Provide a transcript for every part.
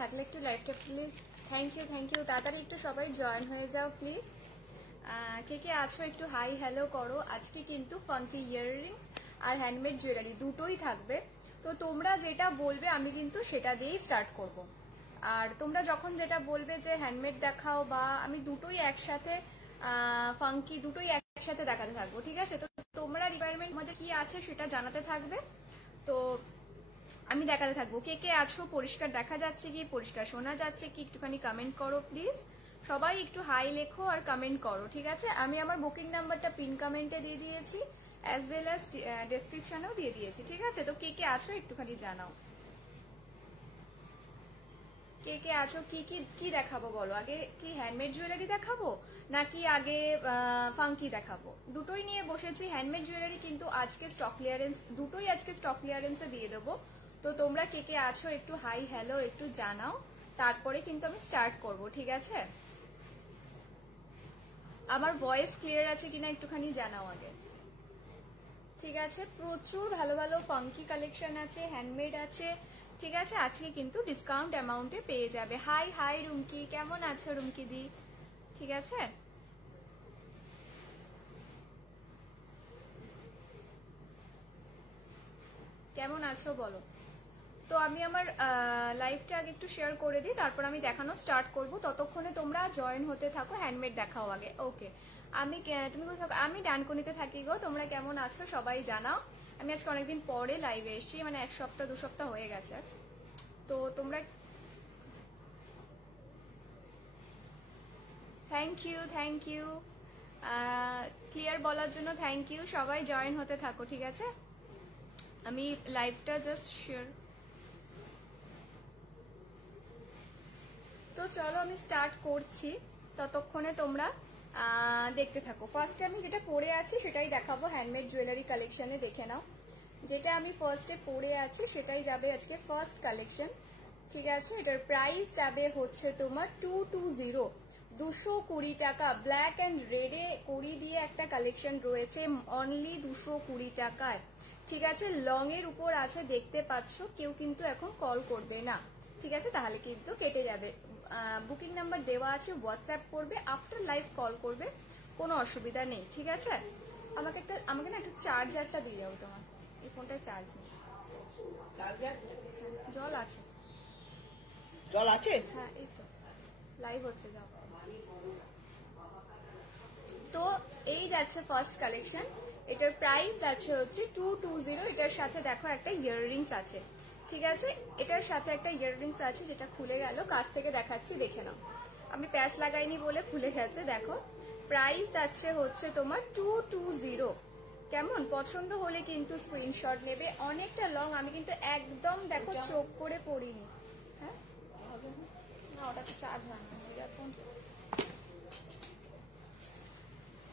থাকলে একটু লাইভটা প্লিজ। থ্যাংক ইউ তাড়াতাড়ি একটু সবাই জয়েন হয়ে যাও প্লিজ। কে কে আছো একটু হাই হ্যালো করো। আজকে কিন্তু ফাঙ্কি ইয়াররিংস আর হ্যান্ডমেড জুয়েলারি দুটোই থাকবে, তো তোমরা যেটা বলবে আমি কিন্তু সেটা দিয়েই স্টার্ট করব। আর তোমরা যখন যেটা বলবে যে হ্যান্ডমেড দেখাও বা আমি দুটোই একসাথে ফাঙ্কি দুটোই একসাথে দেখাতে থাকবো, ঠিক আছে? তো তোমরা রিকোয়ারমেন্ট মধ্যে কি আছে সেটা জানাতে থাকবে, তো আমি দেখাতে থাকবো। কে কে আছো, পরিষ্কার দেখা যাচ্ছে কি, পরিষ্কার শোনা যাচ্ছে কি, একটুখানি কমেন্ট করো প্লিজ। সবাই একটু হাই লেখো আর কমেন্ট করো, ঠিক আছে? আমি আমার বুকিং নাম্বারটা পিন কমেন্টে দিয়ে দিয়েছি, অ্যাজ ওয়েল অ্যাজ ডেসক্রিপশনেও দিয়ে দিয়েছি, ঠিক আছে? তো কে কে আছো একটুখানি জানাও। কে কে আছো, কি কি কি দেখাবো বলো? আগে কি হ্যান্ডমেড জুয়েলারি দেখাবো নাকি আগে ফাঙ্কি দেখাবো? দুটোই নিয়ে বসেছি। হ্যান্ডমেড জুয়েলারি কিন্তু আজকে স্টক ক্লিয়ারেন্স, দুটোই আজকে স্টক ক্লিয়ারেন্সে দিয়ে দেবো। তো তোমরা কে কে আছো একটু হাই হ্যালো একটু জানাও, তারপরে কিন্তু আমি স্টার্ট করব, ঠিক আছে? আমার ভয়েস ক্লিয়ার আছে কিনা একটুখানি জানাও আগে, ঠিক আছে? প্রচুর ভালো ভালো ফাঙ্কি কালেকশন আছে, হ্যান্ডমেড আছে, ঠিক আছে? আজকে কিন্তু ডিসকাউন্ট অ্যামাউন্টে পেয়ে যাবে। হাই হাই রুমকি, কেমন আছো রুমকি দি? ঠিক আছে, কেমন আছো বলো? তো আমি আমার লাইভটা আগে একটু শেয়ার করে দিই, তারপর আমি দেখানো স্টার্ট করব। ততক্ষণে তোমরা জয়েন হতে থাকো, হ্যান্ডমেড দেখাও আগে। ওকে, তুমি কোথাও, আমি ডানকুনিতে থাকি গো। তোমরা কেমন আছো সবাই জানাও। আমি আজকে অনেকদিন পরে লাইভে এসেছি, মানে 1 সপ্তাহ 2 সপ্তাহ হয়ে গেছে। তো তোমরা থ্যাংক ইউ ক্লিয়ার বলার জন্য থ্যাংক ইউ। সবাই জয়েন হতে থাকো, ঠিক আছে? আমি লাইভটা জাস্ট শেয়ার। তো চলো আমি স্টার্ট করছি, ততক্ষণে তোমরা দেখতে থাকো। ফার্স্টে আমি যেটা পরে আছি সেটাই দেখাবো, হ্যান্ডমেড জুয়েলারি কালেকশনে দেখে নাও। যেটা আমি ফার্স্টে পরে আছি সেটাই যাবে আজকে ফার্স্ট কালেকশন, ঠিক আছে? এটার প্রাইস যাবে হচ্ছে তোমার 220, 220 টাকা। ব্ল্যাক অ্যান্ড রেডে কড়ি দিয়ে একটা কালেকশন রয়েছে, অনলি 220 টাকায়, ঠিক আছে? লং এর উপর আছে, দেখতে পাচ্ছ। কেউ কিন্তু এখন কল করবে না, ঠিক আছে? তাহলে কিন্তু কেটে যাবে। বুকিং নাম্বার দেওয়া আছে, হোয়াটসঅ্যাপ করবে, আফটার লাইভ কল করবে, কোনো অসুবিধা নেই, ঠিক আছে? আমাকে না একটু চার্জারটা দিয়ে যাও, তোমার এই ফোনটায় চার্জ নেই। জল আছে? জল আছে? হ্যাঁ, এই তো লাইভ হচ্ছে, যাও। তো এই যাচ্ছে ফার্স্ট কালেকশন, এটার প্রাইস আছে হচ্ছে 220। এটার সাথে দেখো একটা ইয়াররিংস আছে, ঠিক আছে? এটার সাথে একটা ইয়াররিংস আছে যেটা খুলে গেল, কাছ থেকে দেখাচ্ছি, দেখে নাও। আমি প্যাচ লাগাইনি বলে খুলে গেছে, দেখো। প্রাইস যাচ্ছে হচ্ছে তোমার 220। কেমন? পছন্দ হলে কিন্তু স্ক্রিনশট নেবে। অনেকটা লং, আমি কিন্তু একদম দেখো চোখ করে পড়িনি। হ্যাঁ না, ওটা তো চার্জ হয় না,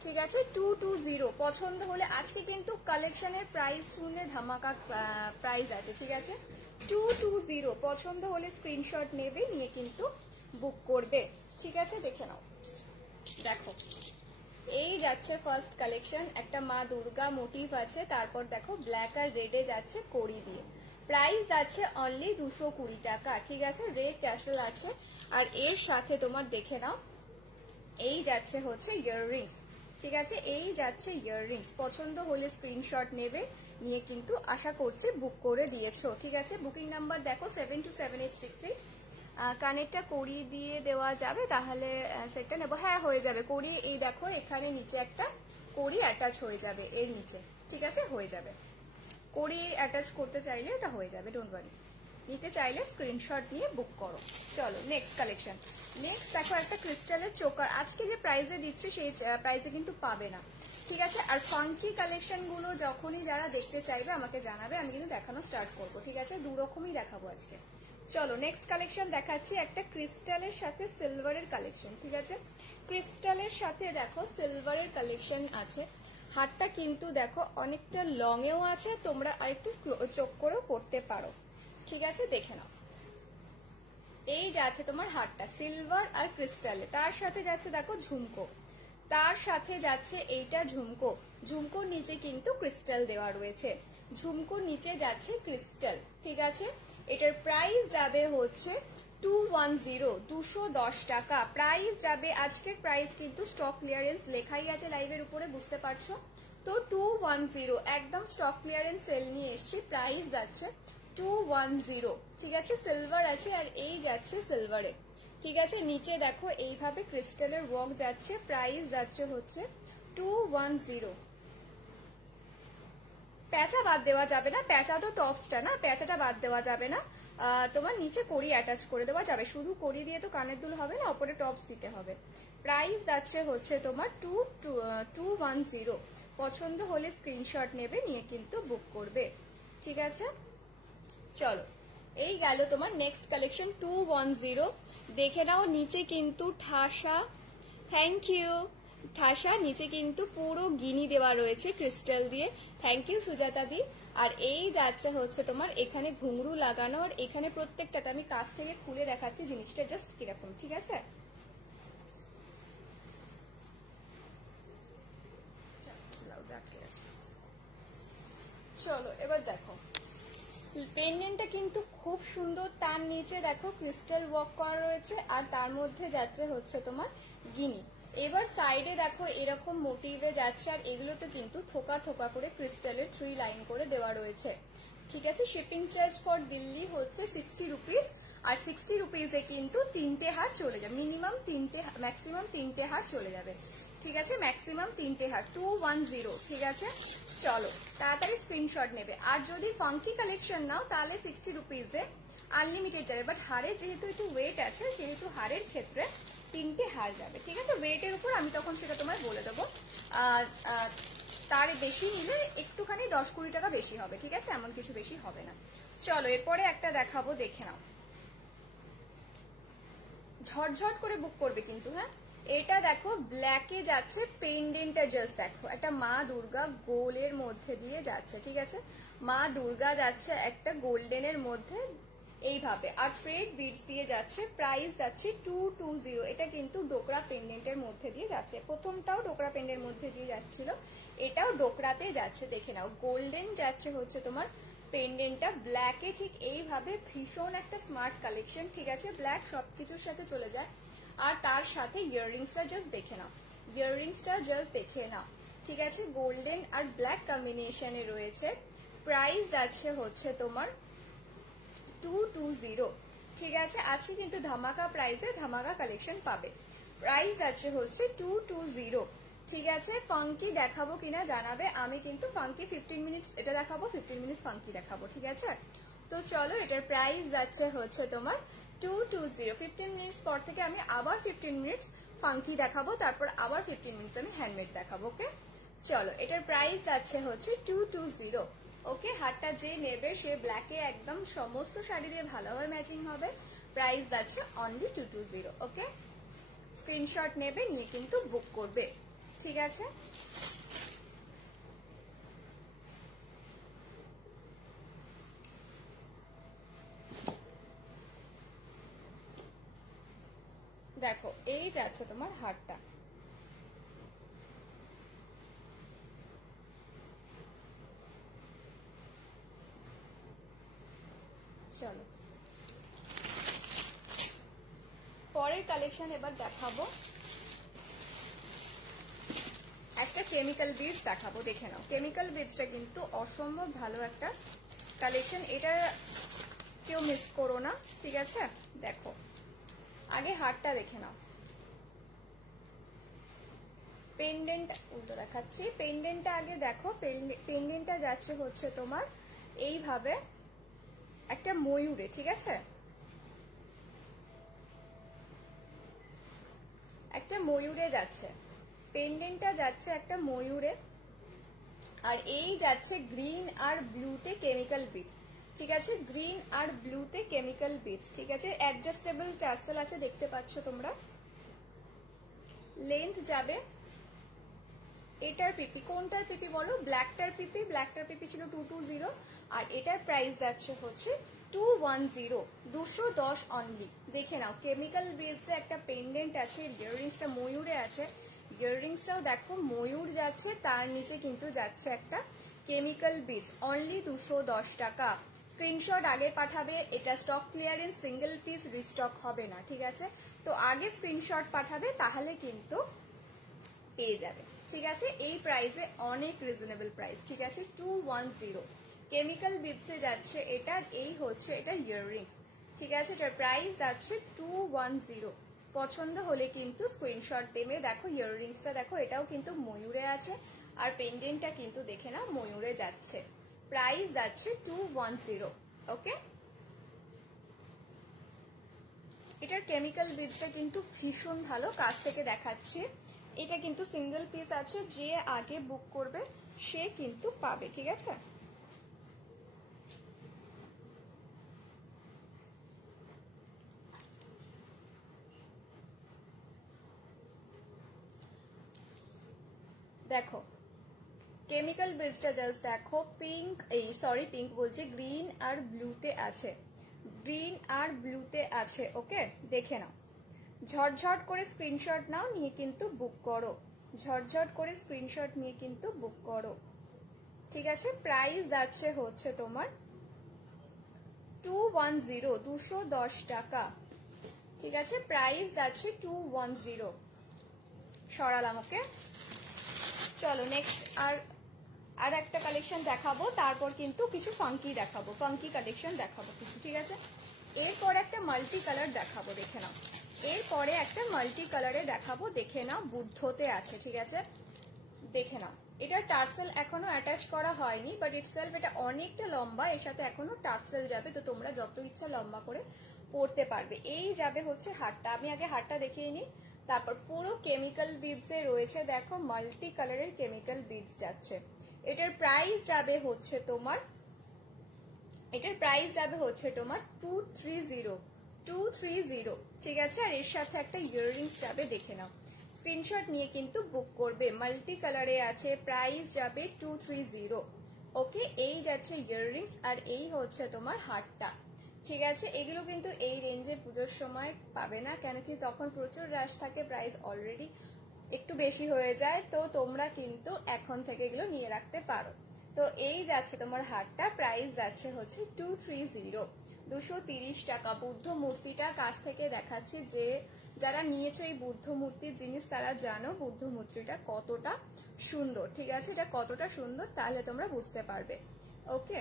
ঠিক আছে? 220 পছন্দ হলে, আজকে কিন্তু কালেকশনের প্রাইস শুনলে ধামাকা প্রাইস আছে, ঠিক আছে? 220 পছন্দ হলে স্ক্রিনশট নেবে, নিয়ে কিন্তু বুক করবে, ঠিক আছে? দেখে নাও, দেখো এই যাচ্ছে ফার্স্ট কালেকশন। একটা মা দুর্গা মোটিভ আছে, তারপর দেখো ব্ল্যাক আর রেডে যাচ্ছে কড়ি দিয়ে। প্রাইস আছে অনলি 220 টাকা, ঠিক আছে? রেড ক্যাসেল আছে, আর এর সাথে তোমার দেখে নাও এই যাচ্ছে হচ্ছে ইয়াররিংস, ঠিক আছে? এই যাচ্ছে ইয়াররিংস। পছন্দ হলে স্ক্রিনশট নেবে, নিয়ে কিন্তু আশা করছি বুক করে দিয়েছো, ঠিক আছে? বুকিং নাম্বার দেখো 727868। কানেরটা কড়ি দিয়ে দেওয়া যাবে, তাহলে সেটটা নেবো। হ্যাঁ হয়ে যাবে কড়ি, এই দেখো এখানে নিচে একটা কড়ি অ্যাটাচ হয়ে যাবে, এর নিচে, ঠিক আছে? হয়ে যাবে। কড়ি অ্যাটাচ করতে চাইলে ওটা হয়ে যাবে, ডোন্ট ওয়ারি। নিতে চাইলে স্ক্রিনশট নিয়ে বুক করো। চলো নেক্সট কালেকশন। নেক্সট দেখো একটা ক্রিস্টালের চোকার, আজকে যে প্রাইসে দিচ্ছে সেই প্রাইসে কিন্তু পাবে না, ঠিক আছে? আর ফাঙ্কি কালেকশন গুলো যখনই যারা দেখতে চাইবে আমাকে জানাবে, আমি কিন্তু দেখানো স্টার্ট করবো, ঠিক আছে? দু রকমই দেখাবো আজকে। চলো নেক্সট কালেকশন দেখাচ্ছি, একটা ক্রিস্টালের সাথে সিলভারের কালেকশন, ঠিক আছে? ক্রিস্টালের সাথে দেখো সিলভারের কালেকশন আছে। হারটা কিন্তু দেখো অনেকটা লং এও আছে, তোমরা আরেকটু চোখ করেও পড়তে পারো, ঠিক আছে? দেখে নাও, এই যাচ্ছে তোমার হারটা সিলভার আর ক্রিস্টালে, তার সাথে যাচ্ছে দেখো ঝুমকো, তার সাথে যাচ্ছে এইটা ঝুমকো। ঝুমকোর নিচে কিন্তু ক্রিস্টাল দেওয়া রয়েছে, ঝুমকোর নিচে যাচ্ছে ক্রিস্টাল, ঠিক আছে? এটার প্রাইস যাবে হচ্ছে 210 210 টাকা প্রাইস যাবে। আজকের প্রাইস কিন্তু স্টক ক্লিয়ারেন্স লেখাই আছে লাইভের উপরে, বুঝতে পারছো তো। 210 একদম স্টক ক্লিয়ারেন্স সেল নিয়ে এসছি, প্রাইস যাচ্ছে 210, ঠিক আছে। সিলভার আছে আর এই যাচ্ছে সিলভারে, ঠিক আছে। নিচে দেখো এইভাবে ক্রিস্টালের ওয়ার্ক যাচ্ছে, প্রাইস যাচ্ছে হচ্ছে 210। প্যাঁচা বাদ দেওয়া যাবে না, প্যাঁচা তো টপসটা না, প্যাঁচাটা বাদ দেওয়া যাবে না। তোমার নিচে কড়ি অ্যাটাচ করে দেওয়া যাবে, শুধু কড়ি দিয়ে তো কানের দুল হবে না, ওপরে টপস দিতে হবে। প্রাইস যাচ্ছে হচ্ছে তোমার 210। পছন্দ হলে স্ক্রিনশট নেবে, নিয়ে কিন্তু বুক করবে, ঠিক আছে। চলো এই গেল তোমার নেক্সট কালেকশন 210। দেখে নাও নিচে কিন্তু ঠাসা, থ্যাংক ইউ ঠাসা, নিচে কিন্তু পুরো গিনি দেওয়া রয়েছে ক্রিস্টাল দিয়ে, থ্যাংক ইউ সুজাতা দি। আর এই যাচ্ছে হচ্ছে তোমার এখানে ঘুঙরু লাগানো, আর এখানে প্রত্যেকটাতে আমি কাছ থেকে খুলে দেখাচ্ছি জিনিসটা জাস্ট কিরকম, ঠিক আছে। চলো এবার দেখো পেন্ডেন্টটা কিন্তু খুব সুন্দর, তার নিচে দেখো ক্রিস্টাল ওয়ার্ক করা রয়েছে, আর তার মধ্যে যাচ্ছে হচ্ছে তোমার গিনি। এবার সাইডে দেখো এরকম মোটিভে যাচ্ছে, আর এগুলোতে কিন্তু থোকা থোকা করে ক্রিস্টালের 3 লাইন করে দেওয়া রয়েছে, ঠিক আছে। শিপিং চার্জ ফর দিল্লি হচ্ছে 60 রুপিস, আর 60 রুপিসে কিন্তু 3টে হার চলে যাবে, মিনিমাম 3টে, ম্যাক্সিমাম 3টে হার চলে যাবে, ঠিক আছে। ম্যাক্সিমাম 3টে হার 210, ঠিক আছে। চলো তাড়াতাড়ি স্ক্রিনশট নেবে। আর যদি ফাঙ্কি কালেকশন নাও তাহলে 60 রুপিসে আনলিমিটেড যাবে, বাট হারের যেহেতু একটু ওয়েট আছে সেহেতু হারের ক্ষেত্রে 3টে হার যাবে, ঠিক আছে। ওয়েটের উপর আমি তখন সেটা তোমায় বলে দেবো, তার বেশি নিলে একটুখানি 10-20 টাকা বেশি হবে, ঠিক আছে, এমন কিছু বেশি হবে না। চলো এরপরে একটা দেখাবো, দেখে নাও। ঝটঝট করে বুক করবে কিন্তু, হ্যাঁ। এটা দেখো ব্ল্যাকে যাচ্ছে, পেন্ডেন্টটা জাস্ট দেখো, একটা মা দুর্গা গোলের মধ্যে দিয়ে যাচ্ছে, ঠিক আছে। মা দুর্গা যাচ্ছে একটা গোল্ডেনের মধ্যে এইভাবে, আর থ্রেড বিডস দিয়ে যাচ্ছে, প্রাইস যাচ্ছে 220। এটা কিন্তু ডোকরা পেন্ডেন্টের মধ্যে দিয়ে যাচ্ছে, প্রথমটাও ডোকরা পেন্ডেন্টের মধ্যে দিয়ে যাচ্ছিল, এটাও ডোকরাতে যাচ্ছে, দেখে নাও। গোল্ডেন যাচ্ছে হচ্ছে তোমার পেন্ডেন্টটা, ব্ল্যাকে ঠিক এইভাবে, ভীষণ একটা স্মার্ট কালেকশন, ঠিক আছে। ব্ল্যাক সবকিছুর সাথে চলে যায়, আর তার সাথে ইয়াররিংসটা জাস্ট দেখে নাও, ইয়াররিংসটা জাস্ট দেখে নাও, ঠিক আছে। গোল্ডেন আর ব্ল্যাক কম্বিনেশনে রয়েছে, প্রাইস যাচ্ছে হচ্ছে তোমার 220, ঠিক আছে। আজকে কিন্তু ধামাকা প্রাইসে ধামাকা কালেকশন পাবে, প্রাইস আছে হচ্ছে 220, ঠিক আছে। ফাঙ্কি দেখাবো কিনা জানাবে, আমি কিন্তু ফাঙ্কি 15 মিনিটস এটা দেখাবো, 15 মিনিটস ফাঙ্কি দেখাবো, ঠিক আছে। তো চলো এটার প্রাইস যাচ্ছে হচ্ছে তোমার 220। 15 মিনিটস পর থেকে আমি আবার 15 মিনিটস ফাঙ্কি দেখাবো, তারপর আবার 15 মিনিটস আমি হ্যান্ডমেড দেখাবো, ওকে। চলো এটার প্রাইস যাচ্ছে হচ্ছে 220, ওকে। হারটা যে নেবে সে ব্ল্যাকে একদম সমস্ত শাড়ি দিয়ে ভালোভাবে ম্যাচিং হবে, প্রাইস যাচ্ছে অনলি 220, ওকে। স্ক্রিনশট নেবে, নিয়ে কিন্তু বুক করবে, ঠিক আছে। দেখো এই যাচ্ছে তোমার হারটা, চলো পরের কালেকশন এবার দেখাবো, একটা কেমিক্যাল বিডস দেখাবো, দেখে নাও। কেমিক্যাল বিডসটা কিন্তু অসম্ভব ভালো একটা কালেকশন, এটা কেউ মিস করো না, ঠিক আছে। দেখো আগে হারটা দেখে নাও, পেন্ডেন্ট উল্টো দেখাচ্ছি, পেন্ডেন্টটা আগে দেখো। পেন্ডেন্টটা যাচ্ছে হচ্ছে তোমার এইভাবে একটা ময়ূরে, ঠিক আছে, একটা ময়ূরে যাচ্ছে, পেন্ডেন্টটা যাচ্ছে একটা ময়ূরে, আর এই যাচ্ছে গ্রিন আর ব্লুতে কেমিক্যাল বিডস, ঠিক আছে। গ্রিন আর ব্লুতে কেমিক্যাল বিডস, ঠিক আছে। অ্যাডজাস্টেবল টাসেল আছে, দেখতে পাচ্ছ তোমরা। লেন্থ যাবে, এটার পিপি কোনটার পিপি বলো, ব্ল্যাকটার পিপি, ব্ল্যাকটার পিপি ছিল 220, আর এটার প্রাইস যাচ্ছে হচ্ছে 210, 210 অনলি। দেখে নাও কেমিক্যাল বিডসে একটা পেন্ডেন্ট আছে, ইয়াররিংসটা ময়ূরে আছে, ইয়াররিংসটাও দেখো ময়ূর যাচ্ছে, তার নিচে কিন্তু যাচ্ছে একটা কেমিক্যাল বিডস, অনলি 210 টাকা। স্ক্রিনশট আগে পাঠাবে, এটা stock clearance, single piece restock হবে না, ঠিক আছে? তো আগে স্ক্রিনশট পাঠাবে, তাহলে কিন্তু পেয়ে যাবে, ঠিক আছে? এই প্রাইসে অনেক রিজনেবল প্রাইস, ঠিক আছে? 210 কেমিক্যাল বিটসে যাচ্ছে এটা, এই হচ্ছে এটা ইয়াররিংস, ঠিক আছে? এটার প্রাইস যাচ্ছে 210। পছন্দ হলে কিন্তু স্ক্রিনশট দেবে। দেখো ইয়াররিংসটা দেখো, এটাও কিন্তু ময়ূরে আছে, আর পেন্ডেন্টটা কিন্তু দেখে না ময়ূরে যাচ্ছে। প্রাইস যাচ্ছে 210। ওকে, এটার কেমিক্যাল বিটসটা কিন্তু ভীষণ ভালো, কাছ থেকে দেখাচ্ছি। এটা কিন্তু সিঙ্গেল পিস আছে, যে আগে বুক করবে সে কিন্তু পাবে, ঠিক আছে? দেখো কেমিক্যাল বিটসটা জাস্ট দেখো, পিঙ্ক, এই সরি পিঙ্ক বলছে, গ্রিন আর ব্লুতে আছে, গ্রিন আর ব্লুতে আছে। ওকে, দেখে নাও, ঝটঝট করে স্ক্রিনশট নাও, নিয়ে কিন্তু বুক করো, ঝটঝট করে স্ক্রিনশট নিয়ে কিন্তু বুক করো, ঠিক আছে? প্রাইস যাচ্ছে হচ্ছে তোমার 210, 210 টাকা, ঠিক আছে? প্রাইস যাচ্ছে 210। সরালাম। ওকে, চলো নেক্সট আর একটা কালেকশন দেখাবো, তারপর কিন্তু কিছু ফাঙ্কি দেখাবো, ফাঙ্কি কালেকশন দেখাবো কিছু, ঠিক আছে? এরপর একটা মাল্টি কালার দেখাবো, দেখে নাও। এরপরে একটা মাল্টি কালারে দেখাবো, দেখে নাও, বুদ্ধতে আছে, ঠিক আছে? দেখে নাও, এটা টার্সেল এখনো অ্যাটাচ করা হয়নি, বাট ইটসেলফ এটা অনেকটা লম্বা, এর সাথে এখনো টার্সেল যাবে, তো তোমরা যত ইচ্ছা লম্বা করে পরতে পারবে। এই যাবে হচ্ছে হারটা, আমি আগে হারটা দেখিয়ে নিই, তারপর পুরো কেমিক্যাল বিডসে রয়েছে, দেখো মাল্টি কালারের কেমিক্যাল বিডস যাচ্ছে। এটার প্রাইস যাবে হচ্ছে তোমার 230, ঠিক আছে? আর এর সাথে একটা ইয়াররিংস যাবে, দেখে নাও। স্ক্রিনশট নিয়ে কিন্তু বুক করবে, মাল্টি কালারে আছে, প্রাইস যাবে 230। ওকে, এই যাচ্ছে ইয়াররিংস, আর এই হচ্ছে তোমার হারটা, ঠিক আছে? এগুলো কিন্তু এই রেঞ্জে পুজোর সময় পাবে না, কেন কি তখন প্রচুর রাশ থাকে, প্রাইস অলরেডি একটু বেশি হয়ে যায়, তো তোমরা কিন্তু এখন থেকে এগুলো নিয়ে রাখতে পারো। তো এই যাচ্ছে তোমার হারটা, প্রাইস যাচ্ছে হচ্ছে 230, 230 টাকা। বুদ্ধ মূর্তিটা কাছ থেকে দেখাচ্ছি, যে যারা নিয়েছো এই বুদ্ধ মূর্তির জিনিস তারা জানো বুদ্ধ মূর্তিটা কতটা সুন্দর, ঠিক আছে? এটা কতটা সুন্দর তাহলে তোমরা বুঝতে পারবে। ওকে,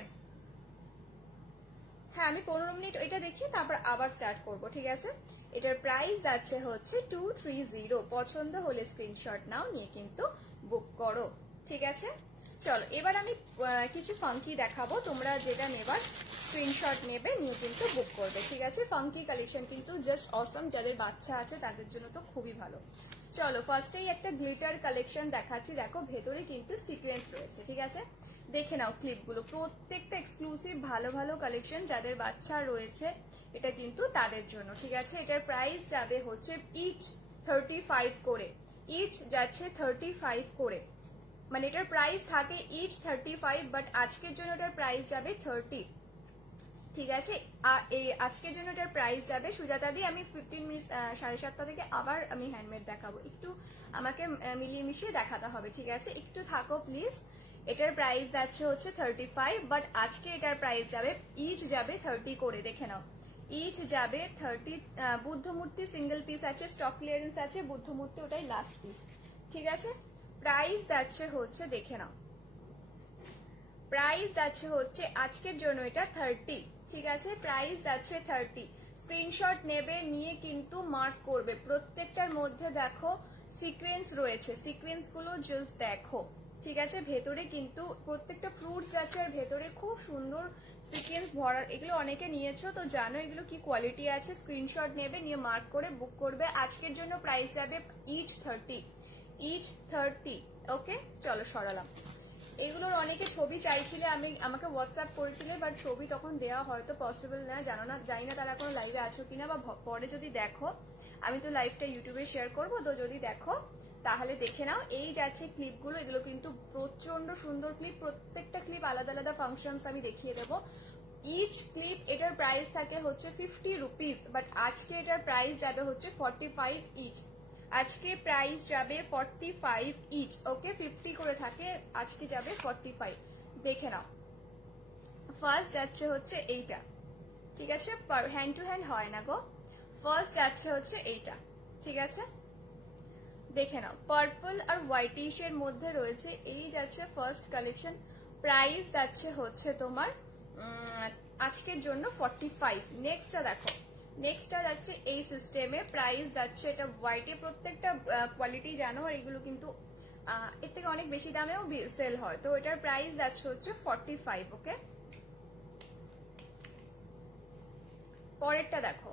হ্যাঁ, আমি 15 মিনিট এটা দেখি, তারপর আবার স্টার্ট করব, ঠিক আছে? এটার প্রাইস যাচ্ছে হচ্ছে 230। পছন্দ হলে স্ক্রিনশট নাও, নিয়ে কিন্তু বুক করো, ঠিক আছে? চলো এবার আমি কিছু ফাঙ্কি দেখাবো, তোমরা যেটা নেবার স্ক্রিনশট নেবে, নিয়ে কিন্তু বুক করবে, ঠিক আছে? ফাঙ্কি কালেকশন কিন্তু জাস্ট অসম, যাদের বাচ্চা আছে তাদের জন্য তো খুবই ভালো। চলো ফার্স্টেই একটা গ্লিটার কালেকশন দেখাচ্ছি, দেখো ভেতরে কিন্তু সিকোয়েন্স রয়েছে, ঠিক আছে? দেখে নাও ক্লিপগুলো, প্রত্যেকটা এক্সক্লুসিভ ভালো ভালো কালেকশন, যাদের বাচ্চা রয়েছে এটা কিন্তু তাদের জন্য, ঠিক আছে? এটার প্রাইস যাবে হচ্ছে ইচ 35 করে, ইচ যাচ্ছে 35 করে, মানে এটার প্রাইস থাকে ইচ 35, বাট আজকের জন্য এটার প্রাইস যাবে 30, ঠিক আছে? আর এই আজকের জন্য এটার প্রাইস যাবে, সুজাতা দি আমি 15 মিনিট 7:30 থেকে আবার আমি হ্যান্ডমেড দেখাবো, একটু আমাকে মিলিয়ে মিশিয়ে দেখাতে হবে, ঠিক আছে? একটু থাকো প্লিজ। এটার প্রাইস যাচ্ছে হচ্ছে 35, বাট আজকে এটার প্রাইস যাবে ইচ যাবে 30 করে, দেখে নাও, ইচ যাবে 30। বুদ্ধ মূর্তি সিঙ্গেল পিস আছে, স্টক ক্লিয়ারেন্স আছে, বুদ্ধ মূর্তি ওটাই লাস্ট পিস, ঠিক আছে? প্রাইস যাচ্ছে হচ্ছে, দেখে নাও, প্রাইস যাচ্ছে হচ্ছে আজকের জন্য এটা 30, ঠিক আছে? প্রাইস যাচ্ছে 30। স্ক্রিনশট নেবে, নিয়ে কিন্তু মার্ক করবে, প্রত্যেকটার মধ্যে দেখো সিকোয়েন্স রয়েছে, সিকোয়েন্স গুলো জাস্ট দেখো, ঠিক আছে? ভেতরে কিন্তু প্রত্যেকটা ফ্রুটস আছে, আর ভেতরে খুব সুন্দর সিকোয়েন্স ভরার, এগুলো অনেকে নিয়েছো তো জানো এগুলো কি কোয়ালিটি আছে। স্ক্রিনশট নেবে, নিয়ে মার্ক করে বুক করবে। আজকের জন্য প্রাইস যাবে ইচ 30, ইচ 30। ওকে, চলো সরালাম। এগুলোর অনেকে ছবি চাইছিলে, আমাকে হোয়াটসঅ্যাপ করেছিলে, বাট ছবি তখন দেওয়া হয়তো পসিবল না, জানি না তারা এখন লাইভে আছো কিনা, বা পরে যদি দেখো, আমি তো লাইভটা ইউটিউবে শেয়ার করবো, তো যদি দেখো তাহলে দেখে নাও। এই যাচ্ছে ক্লিপগুলো, এগুলো কিন্তু প্রচন্ড সুন্দর ক্লিপ, প্রত্যেকটা ক্লিপ আলাদা আলাদা ফাংশনস আমি দেখিয়ে দেবো। ইচ ক্লিপ এটার প্রাইস থাকে হচ্ছে 50 রুপিস, বাট আজকে এটার প্রাইস যাবে হচ্ছে 45 ইচ, আজকে প্রাইস যাবে 45 ইচ। ওকে, 50 করে থাকে, আজকে যাবে 45, দেখে নাও। ফার্স্ট যাচ্ছে হচ্ছে এইটা, ঠিক আছে, হ্যান্ড টু হ্যান্ড হয় না গো। ফার্স্ট যাচ্ছে হচ্ছে এইটা, ঠিক আছে, দেখে নাও পার্পল আর হোয়াইটিশ এর মধ্যে রয়েছে, এই যাচ্ছে ফার্স্ট কালেকশন। প্রাইস যাচ্ছে হচ্ছে তোমার আজকের জন্য 45। নেক্সটটা দেখো, নেক্সটটা যাচ্ছে এই সিস্টেমে, প্রাইস যাচ্ছে এটা হোয়াইটে, প্রত্যেকটা কোয়ালিটি জানো, আর এগুলো কিন্তু এর থেকে অনেক বেশি দামেও সেল হয়, তো এটার প্রাইস যাচ্ছে হচ্ছে 45। ওকে, পরেরটা দেখো,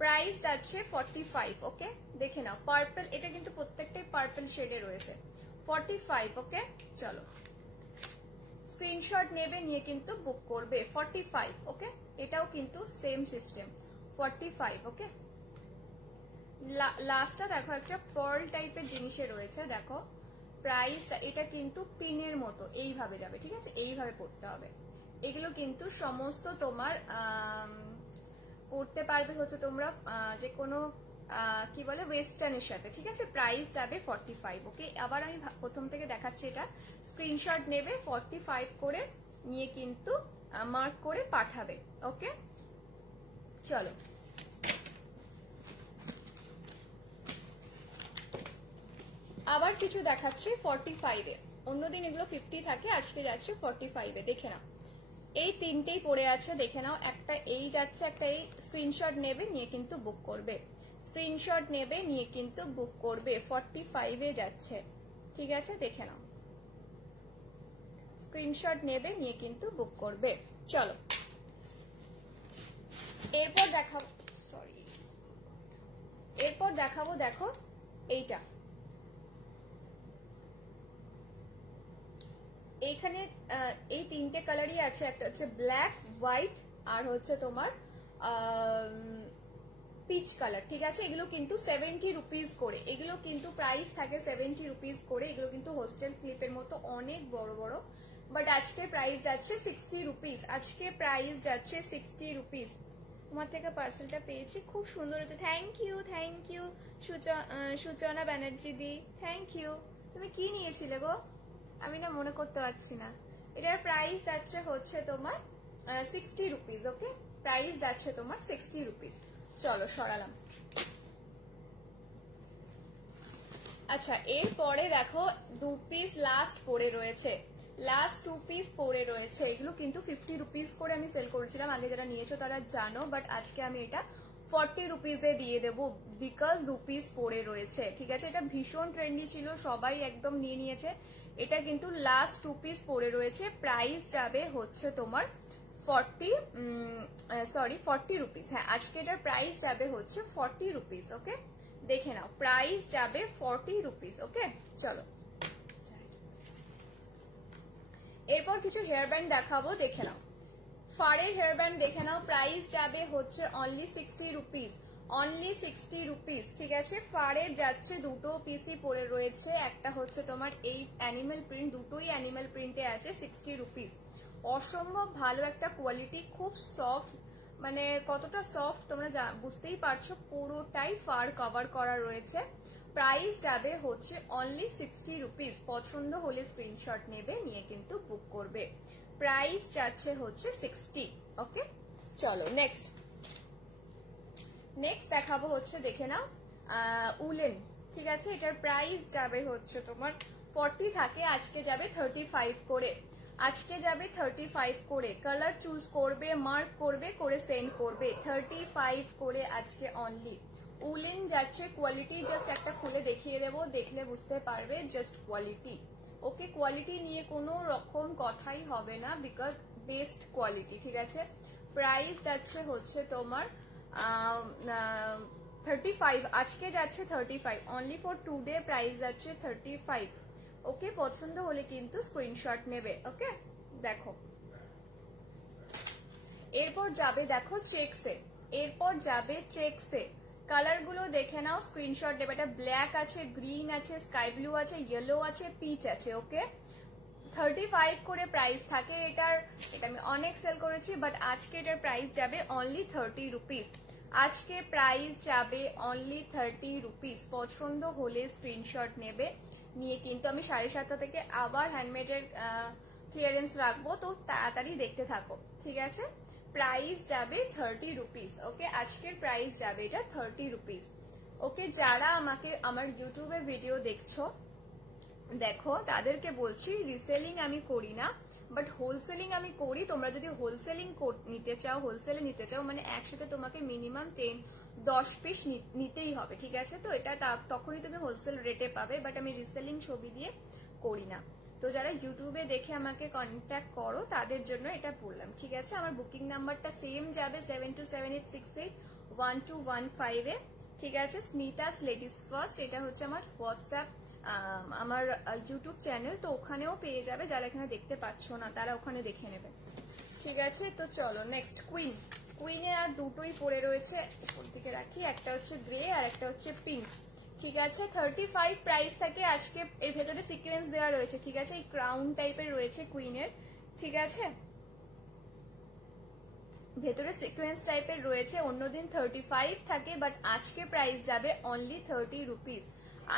প্রাইস যাচ্ছে 45। ওকে, দেখে নাও পার্পল, এটা কিন্তু প্রত্যেকটাই পার্পল শেডে রয়েছে, 45। ওকে, চলো স্ক্রিনশট নেবে, নিয়ে কিন্তু বুক করবে 45। ওকে, এটাও কিন্তু সেম সিস্টেম 45। ওকে, লাস্টটা দেখো একটা পার্ল টাইপের জিনিসে রয়েছে, দেখো প্রাইস, এটা কিন্তু পিনের মতো এইভাবে যাবে, ঠিক আছে, এইভাবে পড়তে হবে। এগুলো কিন্তু সমস্ত তোমার পড়তে পারবে হচ্ছে তোমরা যে কোনো কি বলে ওয়েস্টার্নের সাথে, ঠিক আছে। প্রাইস যাবে 45। ওকে, আবার আমি প্রথম থেকে দেখাচ্ছি, এটা স্ক্রিনশট নেবে 45 করে, নিয়ে কিন্তু মার্ক করে পাঠাবে। ওকে, চলো আবার কিছু দেখাচ্ছি 45-এ, অন্যদিন এগুলো 50 থাকে, আজকে যাচ্ছে 45-এ। দেখে নাও এই তিনটেই পড়ে আছে, দেখে নাও, একটা এই যাচ্ছে, একটা এই, স্ক্রিনশট নেবে, নিয়ে কিন্তু বুক করবে, স্ক্রিনশট নেবে, নিয়ে কিন্তু বুক করবে, 45-এ যাচ্ছে, ঠিক আছে, দেখে নাও, স্ক্রিনশট নেবে, নিয়ে কিন্তু বুক করবে। চলো এরপর দেখাবো, সরি, এরপর দেখাবো, দেখো এইটা, এইখানে এই তিনটে কালারই আছে, একটা হচ্ছে ব্ল্যাক, হোয়াইট, আর হচ্ছে তোমার পিচ কালার, ঠিক আছে। এগুলো কিন্তু 70 রুপিস করে, এগুলো কিন্তু প্রাইস থাকে 70 রুপিস করে, এগুলো কিন্তু হোস্টেল ক্লিপের মতো অনেক বড় বড়, বাট আজকে প্রাইস যাচ্ছে 60 রুপিস, আজকে প্রাইস যাচ্ছে 60 রুপিস। তোমার থেকে পার্সেলটা পেয়েছি, খুব সুন্দর হচ্ছে, থ্যাংক ইউ, থ্যাংক ইউ সূচনা ব্যানার্জি দি, থ্যাংক ইউ। তুমি কি নিয়েছিলে গো, আমি না মনে করতে পারছি না। এটার প্রাইস যাচ্ছে হচ্ছে তোমার 60 রুপিস। ওকে, প্রাইস যাচ্ছে তোমার 60 রুপিস। চলো সরালাম। আচ্ছা, এরপরে দেখো 2 পিস লাস্ট পড়ে রয়েছে, লাস্ট 2 পিস পড়ে রয়েছে, এগুলো কিন্তু 50 রুপিস করে আমি সেল করেছিলাম, আগে যারা নিয়েছো তারা জানো, বাট আজকে আমি এটা 40 রুপিসে দিয়ে দেবো, বিকজ 2 পিস পড়ে রয়েছে, ঠিক আছে। এটা ভীষণ ট্রেন্ডি ছিল, সবাই একদম নিয়ে নিয়েছে, এটা কিন্তু লাস্ট 2 পিস পড়ে রয়েছে। প্রাইস যাবে হচ্ছে তোমার 40 রুপিস। হ্যাঁ, আজকে এটার প্রাইস যাবে হচ্ছে 40 রুপিস। ওকে, দেখে নাও, প্রাইস যাবে 40 রুপিস। ওকে, চলো এরপর কিছু হেয়ার ব্যান্ড দেখাবো, দেখে নাও, ফারের হেয়ার ব্যান্ড দেখে নাও, প্রাইস যাবে হচ্ছে অনলি 60 রুপিস, অনলি 60 রুপিস, ঠিক আছে। ফারের যাচ্ছে, দুটো পিসই পরে রয়েছে, একটা হচ্ছে তোমার এই অ্যানিমেল প্রিন্ট, দুটোই অ্যানিমেল প্রিন্টে আছে, 60 রুপিস, অসম্ভব ভালো একটা কোয়ালিটি, খুব সফট, মানে কতটা সফট তোমরা বুঝতেই পারছো, পুরোটাই ফার কভার করা রয়েছে। প্রাইস যাবে হচ্ছে অনলি 60 রুপিস, পছন্দ হলে স্ক্রিনশট নেবে, নিয়ে কিন্তু বুক করবে, প্রাইস যাচ্ছে হচ্ছে 60। ওকে, চলো নেক্সট দেখাবো হচ্ছে, দেখে নাও, উলেন, ঠিক আছে। এটার প্রাইস যাবে হচ্ছে তোমার 40 থাকে, আজকে যাবে 35 করে, আজকে যাবে 35 করে, কালার চুজ করবে, মার্ক করবে, করে সেন্ড করবে, 35 করে আজকে অনলি। উলেন যাচ্ছে, কোয়ালিটি জাস্ট একটা খুলে দেখিয়ে দেবো, দেখলে বুঝতে পারবে, জাস্ট কোয়ালিটি। ওকে, কোয়ালিটি নিয়ে কোনো রকম কথাই হবে না, বিকজ বেস্ট কোয়ালিটি, ঠিক আছে। প্রাইস যাচ্ছে হচ্ছে তোমার 35, আজকে যাচ্ছে 35, অনলি ফর টুডে প্রাইস যাচ্ছে 35। ওকে, পছন্দ হলে কিন্তু স্ক্রিনশট নেবে। ওকে, দেখো এরপর যাবে, দেখো চেকসে, এরপর যাবে চেকসে, কালার গুলো দেখে নাও, স্ক্রিনশট নেবে। এটা ব্ল্যাক আছে, গ্রিন আছে, স্কাই ব্লু আছে, ইয়েলো আছে, পিচ আছে। ওকে, 35 করে প্রাইস থাকে এটার, এটা আমি অনেক সেল করেছি, বাট আজকে এটার প্রাইস যাবে অনলি 30 রুপিস, আজকে প্রাইস যাবে অনলি 30 রুপিস। পছন্দ হলে স্ক্রিনশট নেবে, নিয়ে কিন্তু আমি 7:30 থেকে আবার হ্যান্ডমেডের ক্লিয়ারেন্স রাখবো, তো তাড়াতাড়ি দেখতে থাকো, ঠিক আছে। প্রাইস যাবে 30 রুপিস, ওকে। আজকের প্রাইস যাবে এটা 30 রুপিস, ওকে। যারা আমাকে আমার ইউটিউবে ভিডিও দেখছো, দেখো তাদেরকে বলছি রিসেলিং আমি করি না, বাট হোলসেলিং আমি করি। তোমরা যদি হোলসেলিং নিতে চাও, হোলসেলে নিতে চাও, মানে একসাথে তোমাকে মিনিমাম 10 পিস নিতেই হবে, ঠিক আছে। তো এটা তখনই তুমি হোলসেল রেটে পাবে, বাট আমি রিসেলিং ছবি দিয়ে করি না। তো যারা ইউটিউবে দেখে আমাকে কন্ট্যাক্ট করো তাদের জন্য এটা বললাম, ঠিক আছে। আমার বুকিং নাম্বারটা সেম যাবে 7278681215 এ, ঠিক আছে। স্মিতাস লেডিস ফার্স্ট, এটা হচ্ছে আমার হোয়াটসঅ্যাপ, আমার ইউটিউব চ্যানেল, তো ওখানেও পেয়ে যাবে। যারা এখানে দেখতে পাচ্ছ না তারা ওখানে দেখে নেবে, ঠিক আছে। তো চলো নেক্সট কুইন। কুইনে আর দুটোই পড়ে রয়েছে, উপর দিকে রাখি, একটা হচ্ছে গ্রে আর একটা হচ্ছে পিঙ্ক, ঠিক আছে। 35 প্রাইস থাকে আজকে। এর ভেতরে সিকোয়েন্স দেওয়া রয়েছে, ঠিক আছে। এই ক্রাউন টাইপের রয়েছে কুইনের, ঠিক আছে। ভেতরে সিকোয়েন্স টাইপের রয়েছে। অন্যদিন 35 থাকে, বাট আজকে প্রাইস যাবে অনলি 30 রুপিস।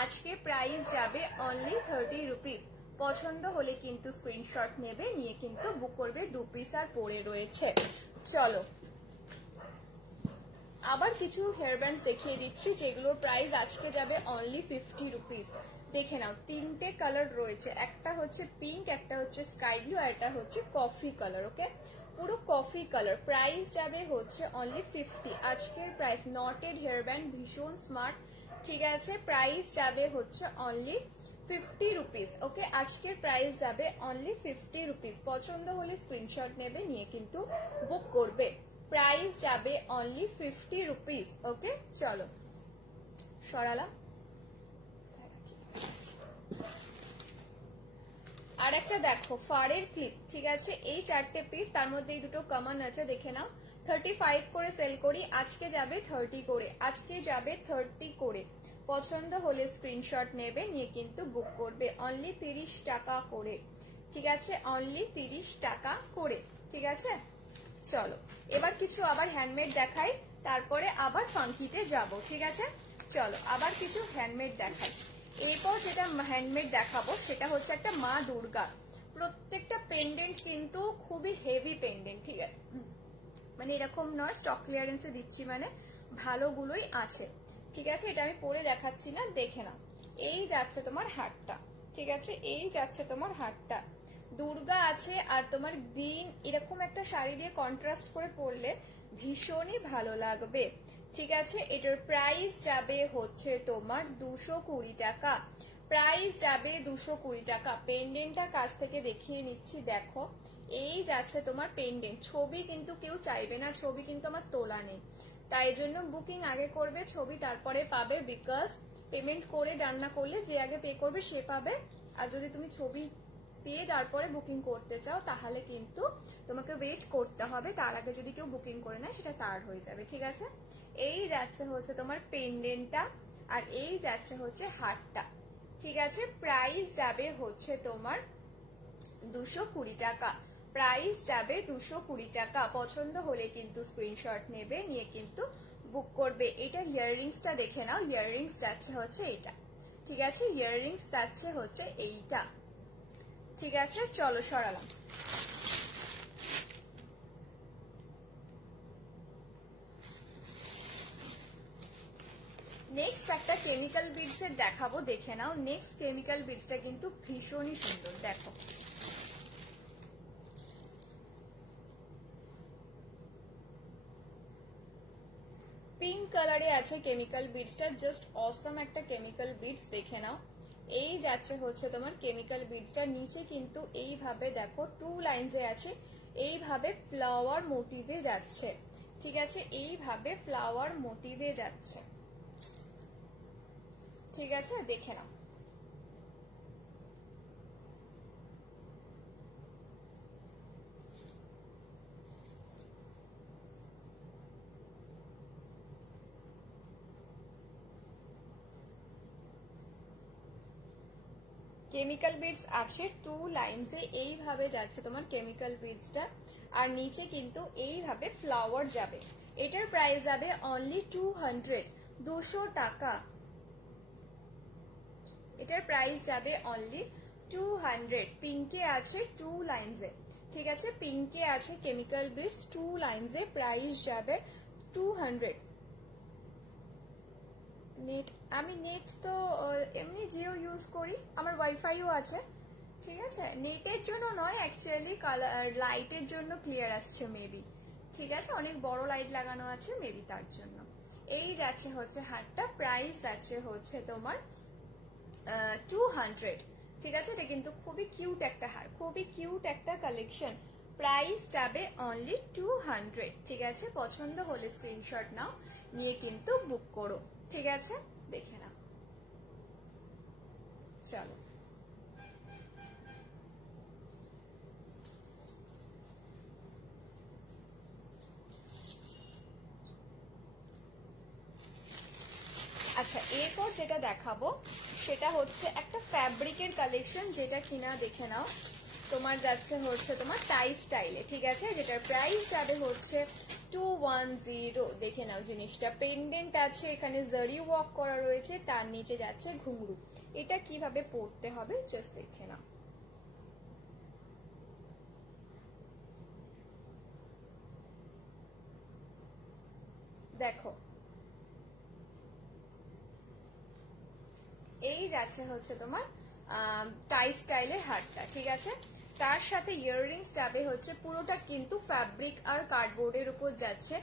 আজকে প্রাইস যাবে অনলি 30 রুপিস। পছন্দ হলে কিন্তু স্ক্রিনশট নেবে, নিয়ে কিন্তু বুক করবে। 2 পিস আর পড়ে রয়েছে। চলো আবার কিছু হেয়ার ব্যান্ডস দেখিয়ে দিচ্ছি, যেগুলোর প্রাইস আজকে যাবে অনলি 50 রুপিস। দেখে নাও, 3টে কালার রয়েছে, একটা হচ্ছে পিঙ্ক, একটা হচ্ছে স্কাই ব্লু, আর একটা হচ্ছে কফি কালার, ওকে। পুরো কফি কালার। প্রাইস যাবে হচ্ছে অনলি 50। আজকের প্রাইস নটেড হেয়ার ব্যান্ড, ভীষণ স্মার্ট, ঠিক আছে। প্রাইস যাবে হচ্ছে অনলি 50 রুপিস, ওকে। আজকের প্রাইস যাবে অনলি 50 রুপিস। পছন্দ হলে স্ক্রিনশট নেবে, নিয়ে কিন্তু বুক করবে। প্রাইস যাবে অনলি 50 রুপিস, ওকে। চলো সরালাম। আর একটা দেখো ফারের ক্লিপ, ঠিক আছে। এই 4টে পিস, তার মধ্যে এই দুটো কমন আছে, দেখে নাও। 35 করে সেল করি, আজকে যাবে 30 করে, আজকে যাবে 30 করে। পছন্দ হলে স্ক্রিনশট নেবে, নিয়ে কিন্তু বুক করবে। অনলি 30 টাকা করে, ঠিক আছে। অনলি 30 টাকা করে, ঠিক আছে। চলো এবার কিছু আবার হ্যান্ডমেড দেখাই, তারপরে আবার ফাঙ্কিতে যাব, ঠিক আছে। চলো আবার কিছু হ্যান্ডমেড দেখাই। এরপর যেটা হ্যান্ডমেড দেখাবো সেটা হচ্ছে একটা মা দুর্গা। প্রত্যেকটা পেন্ডেন্ট কিন্তু খুবই হেভি পেন্ডেন্ট, ঠিক আছে। মানে এরকম নয় স্টক ক্লিয়ারেন্সে দিচ্ছি, মানে ভালোগুলোই আছে, ঠিক আছে। এটা আমি পরে দেখাচ্ছি না, দেখে নাও। এই যাচ্ছে তোমার হারটা, ঠিক আছে। এই যাচ্ছে তোমার হারটা, দুর্গা আছে, আর তোমার গ্রিন এরকম একটা শাড়ি দিয়ে কন্ট্রাস্ট করে পরলে ভীষণই ভালো লাগবে, ঠিক আছে। এটার প্রাইস যাবে হচ্ছে তোমার 220 টাকা। প্রাইস যাবে 220 টাকা। পেন্ডেন্টটা কাছ থেকে দেখিয়ে নিচ্ছি, দেখো। এই যাচ্ছে তোমার পেন্ডেন্ট। ছবি কিন্তু কেউ চাইবে না, ছবি কিন্তু আমার তোলা নেই, তাই জন্য বুকিং আগে করবে, ছবি তারপরে পাবে। বিকজ পেমেন্ট করে ডান না করলে যে আগে পে করবে সে পাবে, আর যদি তুমি ছবি পেয়ে তারপরে বুকিং করতে চাও তাহলে কিন্তু তোমাকে ওয়েট করতে হবে। তার আগে যদি কেউ বুকিং করে নেয় সেটা তার হয়ে যাবে, ঠিক আছে। এই যাচ্ছে হচ্ছে তোমার পেন্ডেন্টটা, আর এই যাচ্ছে হচ্ছে হারটা, ঠিক আছে। প্রাইস যাবে হচ্ছে তোমার 220 টাকা। প্রাইস যাবে 220 টাকা। পছন্দ হলে কিন্তু স্ক্রিনশট নেবে, নিয়ে কিন্তু বুক করবে। এটার ইয়াররিংসটা দেখে নাও। ইয়াররিংস যাচ্ছে হচ্ছে এইটা, ঠিক আছে। ইয়াররিংস যাচ্ছে হচ্ছে এইটা, ঠিক আছে। চলো সরালাম। নেক্সট একটা কেমিক্যাল বিডস এর দেখাবো, দেখে নাও। নেক্সট কেমিক্যাল বিডসটা কিন্তু ভীষণই সুন্দর, দেখো। পিঙ্ক কালারে আছে কেমিক্যাল বিডসটা, জাস্ট অসম একটা কেমিক্যাল বিডস, দেখে নাও। এই যাচ্ছে হচ্ছে তোমার কেমিক্যাল বিডসটা। নিচে কিন্তু এইভাবে দেখো 2 লাইনসে আছে, এইভাবে ফ্লাওয়ার মোটিভে যাচ্ছে, ঠিক আছে। এইভাবে ফ্লাওয়ার মোটিভে যাচ্ছে, ঠিক আছে। দেখে নাও। কেমিক্যাল বিডস আছে 2 লাইনসে, এইভাবে যাচ্ছে তোমার কেমিক্যাল বিডসটা, আর নিচে কিন্তু এইভাবে ফ্লাওয়ার যাবে। এটার প্রাইস যাবে অনলি 200 টাকা। এটার প্রাইস যাবে অনলি 200 পিঙ্কে আছে 2 লাইনসে, ঠিক আছে, পিঙ্কে আছে কেমিক্যাল বিটস 2 লাইনসে, প্রাইস যাবে 200। নেট, আমি নেট তো এমনি জিও ইউজ করি, আমার ওয়াইফাইও আছে, ঠিক আছে, নেটের জন্য নয় অ্যাকচুয়ালি, কালার লাইটের জন্য ক্লিয়ার আসছে মেবি, ঠিক আছে, অনেক বড় লাইট লাগানো আছে মেবি তার জন্য। এই যাচ্ছে হচ্ছে হারটা, প্রাইস যাচ্ছে হচ্ছে তোমার 200, ঠিক আছে, এটা কিন্তু খুবই কিউট একটা হার, খুবই কিউট একটা কালেকশন, প্রাইস যাবে অনলি 200, ঠিক আছে, পছন্দ হলে স্ক্রিনশট নাও, নিয়ে কিন্তু বুক করো, ঠিক আছে, দেখে নাও। চলো আচ্ছা, এরপর যেটা দেখাবো সেটা হচ্ছে একটা ফ্যাব্রিকের কালেকশন, যেটা কিনা দেখে নাও, তোমার যাচ্ছে হচ্ছে তোমার টাই স্টাইলে, ঠিক আছে, যেটার প্রাইস যাবে হচ্ছে 210, দেখে নাও জিনিসটা, পেন্ডেন্ট আছে, এখানে জারি ওয়ার্ক করা রয়েছে, তার নিচে যাচ্ছে ঘুঙরু, এটা কিভাবে পরতে হবে জাস্ট দেখে নাও। দেখো এই যাচ্ছে হচ্ছে তোমার টাই স্টাইলের হারটা, ঠিক আছে, তার সাথে ইয়াররিংস যাবে হচ্ছে, পুরোটা কিন্তু ফ্যাব্রিক আর কার্ডবোর্ডের উপর যাচ্ছে,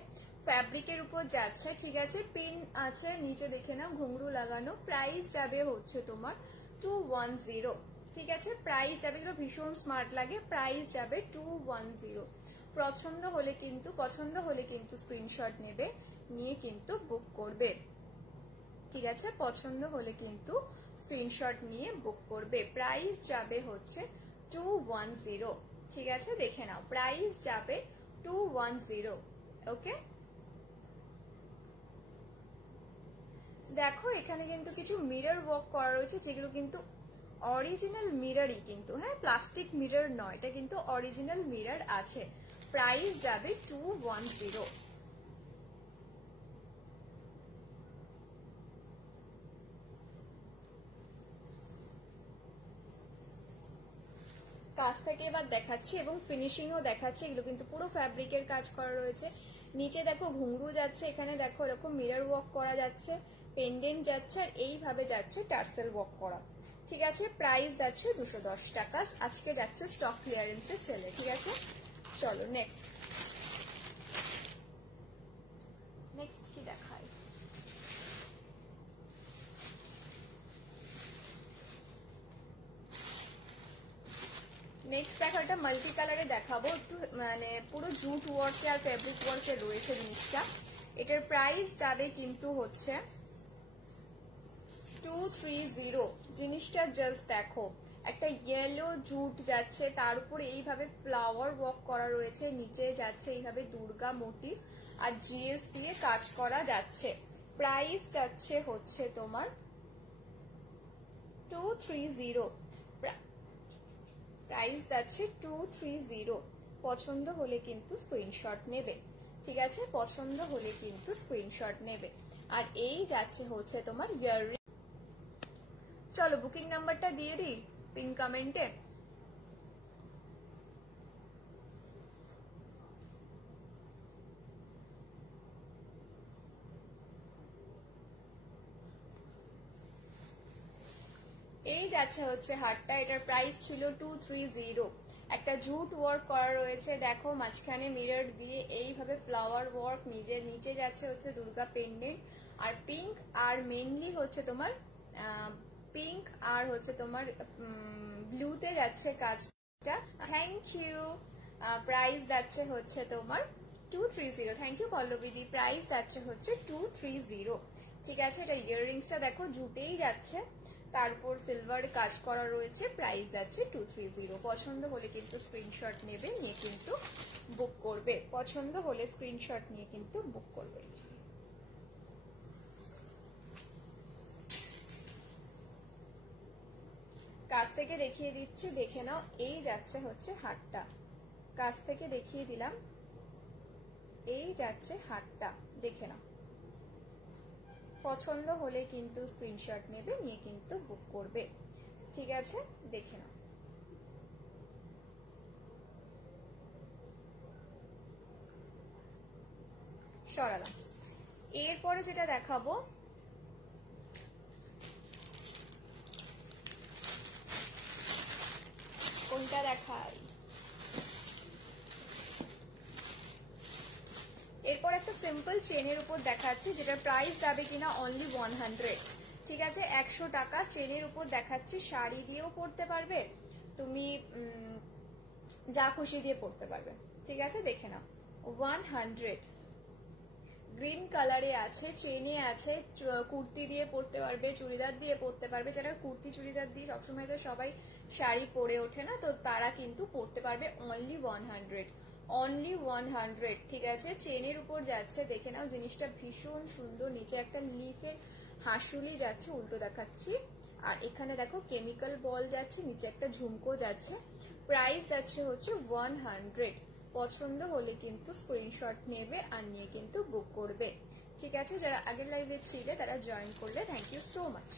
ফ্যাব্রিকের উপর যাচ্ছে, ঠিক আছে, পিন আছে নিচে দেখে নাও, ঘুঙরু লাগানো, প্রাইস যাবে হচ্ছে তোমার 210, ঠিক আছে, প্রাইস যাবে, এগুলো ভীষণ স্মার্ট লাগে, প্রাইস যাবে 210। পছন্দ হলে কিন্তু স্ক্রিনশট নেবে, নিয়ে কিন্তু বুক করবে, ঠিক আছে, পছন্দ হলে কিন্তু স্ক্রিনশট নিয়ে বুক করবে, প্রাইস যাবে হচ্ছে 210, ঠিক আছে, দেখে নাও, প্রাইস যাবে 210, ওকে। দেখো এখানে কিন্তু কিছু মিরর ওয়ার্ক করা রয়েছে, যেগুলো কিন্তু অরিজিনাল মিররই কিন্তু, হ্যাঁ, প্লাস্টিক মিরর নয়, এটা কিন্তু অরিজিনাল মিরর আছে, প্রাইস যাবে 210। কাজ থেকে এবার দেখাচ্ছি এবং ফিনিশিংও দেখাচ্ছি, এগুলো কিন্তু পুরো ফ্যাব্রিকের কাজ করা রয়েছে, নিচে দেখো ঘুঙরু যাচ্ছে, এখানে দেখো এরকম মিরর ওয়ার্ক করা যাচ্ছে, পেন্ডেন্ট যাচ্ছে, আর এইভাবে যাচ্ছে টার্সেল ওয়ার্ক করা, ঠিক আছে, প্রাইস যাচ্ছে 210 টাকা, আজকে যাচ্ছে স্টক ক্লিয়ারেন্সে সেলে, ঠিক আছে। চলো নেক্সট কি দেখায়, নেক্সট দেখাটা মাল্টি কালারে দেখাবো, একটু মানে পুরো জুট ওয়ার্কে আর ফেব্রিক ওয়ার্কে রয়েছে জিনিসটা, এটার প্রাইস যাবে কিন্তু হচ্ছে 230, জিনিসটা জাস্ট দেখো, একটা ইয়েলো জুট যাচ্ছে, তার উপরে এইভাবে ফ্লাওয়ার ওয়ার্ক করা রয়েছে, নিচে যাচ্ছে এইভাবে দুর্গা মোটিভ আর জিএস দিয়ে কাজ করা যাচ্ছে, প্রাইস যাচ্ছে হচ্ছে তোমার 230, প্রাইস যাচ্ছে 230, পছন্দ হলে কিন্তু স্ক্রিনশট নেবে, ঠিক আছে, পছন্দ হলে কিন্তু স্ক্রিনশট নেবে। আর এই যাচ্ছে হচ্ছে তোমার ইয়াররিং, চলো বুকিং নাম্বারটা দিয়ে দিই পিন কমেন্টে, এই যাচ্ছে হচ্ছে হারটা, এটার প্রাইস ছিল 230, একটা জুট ওয়ার্ক করা রয়েছে, দেখো মাঝখানে মিরর দিয়ে এইভাবে ফ্লাওয়ার ওয়ার্ক, নিচে যাচ্ছে হচ্ছে দুর্গা পেন্ডেন্ট, আর পিঙ্ক, আর মেইনলি হচ্ছে তোমার পিঙ্ক আর হচ্ছে তোমার ব্লুতে যাচ্ছে কাজটা, থ্যাংক ইউ, প্রাইস যাচ্ছে হচ্ছে তোমার 230, থ্যাংক ইউ পল্লবীদি, প্রাইস যাচ্ছে হচ্ছে 230, ঠিক আছে, এটা ইয়াররিংসটা দেখো জুটেই যাচ্ছে, তারপর সিলভার কাজ করা রয়েছে, প্রাইস যাচ্ছে 230, পছন্দ হলে কিন্তু স্ক্রিনশট নেবে, নিয়ে কিন্তু বুক করবে, পছন্দ হলে স্ক্রিনশট নিয়ে কিন্তু বুক করবে। কাছ থেকে দেখিয়ে দিচ্ছি, দেখে নাও, এই যাচ্ছে হচ্ছে হারটা, কাছ থেকে দেখিয়ে দিলাম, এই যাচ্ছে হারটা, দেখে নাও, পছন্দ হলে কিন্তু স্ক্রিনশট নেবে, নিয়ে কিন্তু বুক করবে, ঠিক আছে, দেখে নাও। সরালাম। এরপরে যেটা দেখাবো কোনটা দেখাই, এরপর একটা সিম্পল চেনের উপর দেখাচ্ছি যেটার প্রাইস যাবে কিনা অনলি 100। ঠিক আছে, 100 টাকা চেনের উপর দেখাচ্ছি। শাড়ি দিয়েও পরতে পারবে তুমি, যা খুশি দিয়ে পরতে পারবে। ঠিক আছে, দেখে নাও 100। গ্রিন কালারে আছে, চেনে আছে, কুর্তি দিয়ে পরতে পারবে, চুড়িদার দিয়ে পরতে পারবে। যারা কুর্তি চুড়িদার দিয়ে সবসময় তো সবাই শাড়ি পরে ওঠে না, তো তারা কিন্তু পরতে পারবে অনলি 100, অনলি 100। ঠিক আছে, চেনের উপর যাচ্ছে, দেখে নাও জিনিসটা ভীষণ সুন্দর। নিচে একটা লিফের হাঁসুলি যাচ্ছে, উল্টো দেখাচ্ছি। আর এখানে দেখো কেমিক্যাল বল যাচ্ছে, নিচে একটা ঝুমকো যাচ্ছে। প্রাইস যাচ্ছে হচ্ছে 100। পছন্দ হলে কিন্তু স্ক্রিনশট নেবে আর নিয়ে কিন্তু বুক করবে। ঠিক আছে, যারা আগের লাইভে ছিলে তারা জয়েন করলে থ্যাংক ইউ সো মাচ।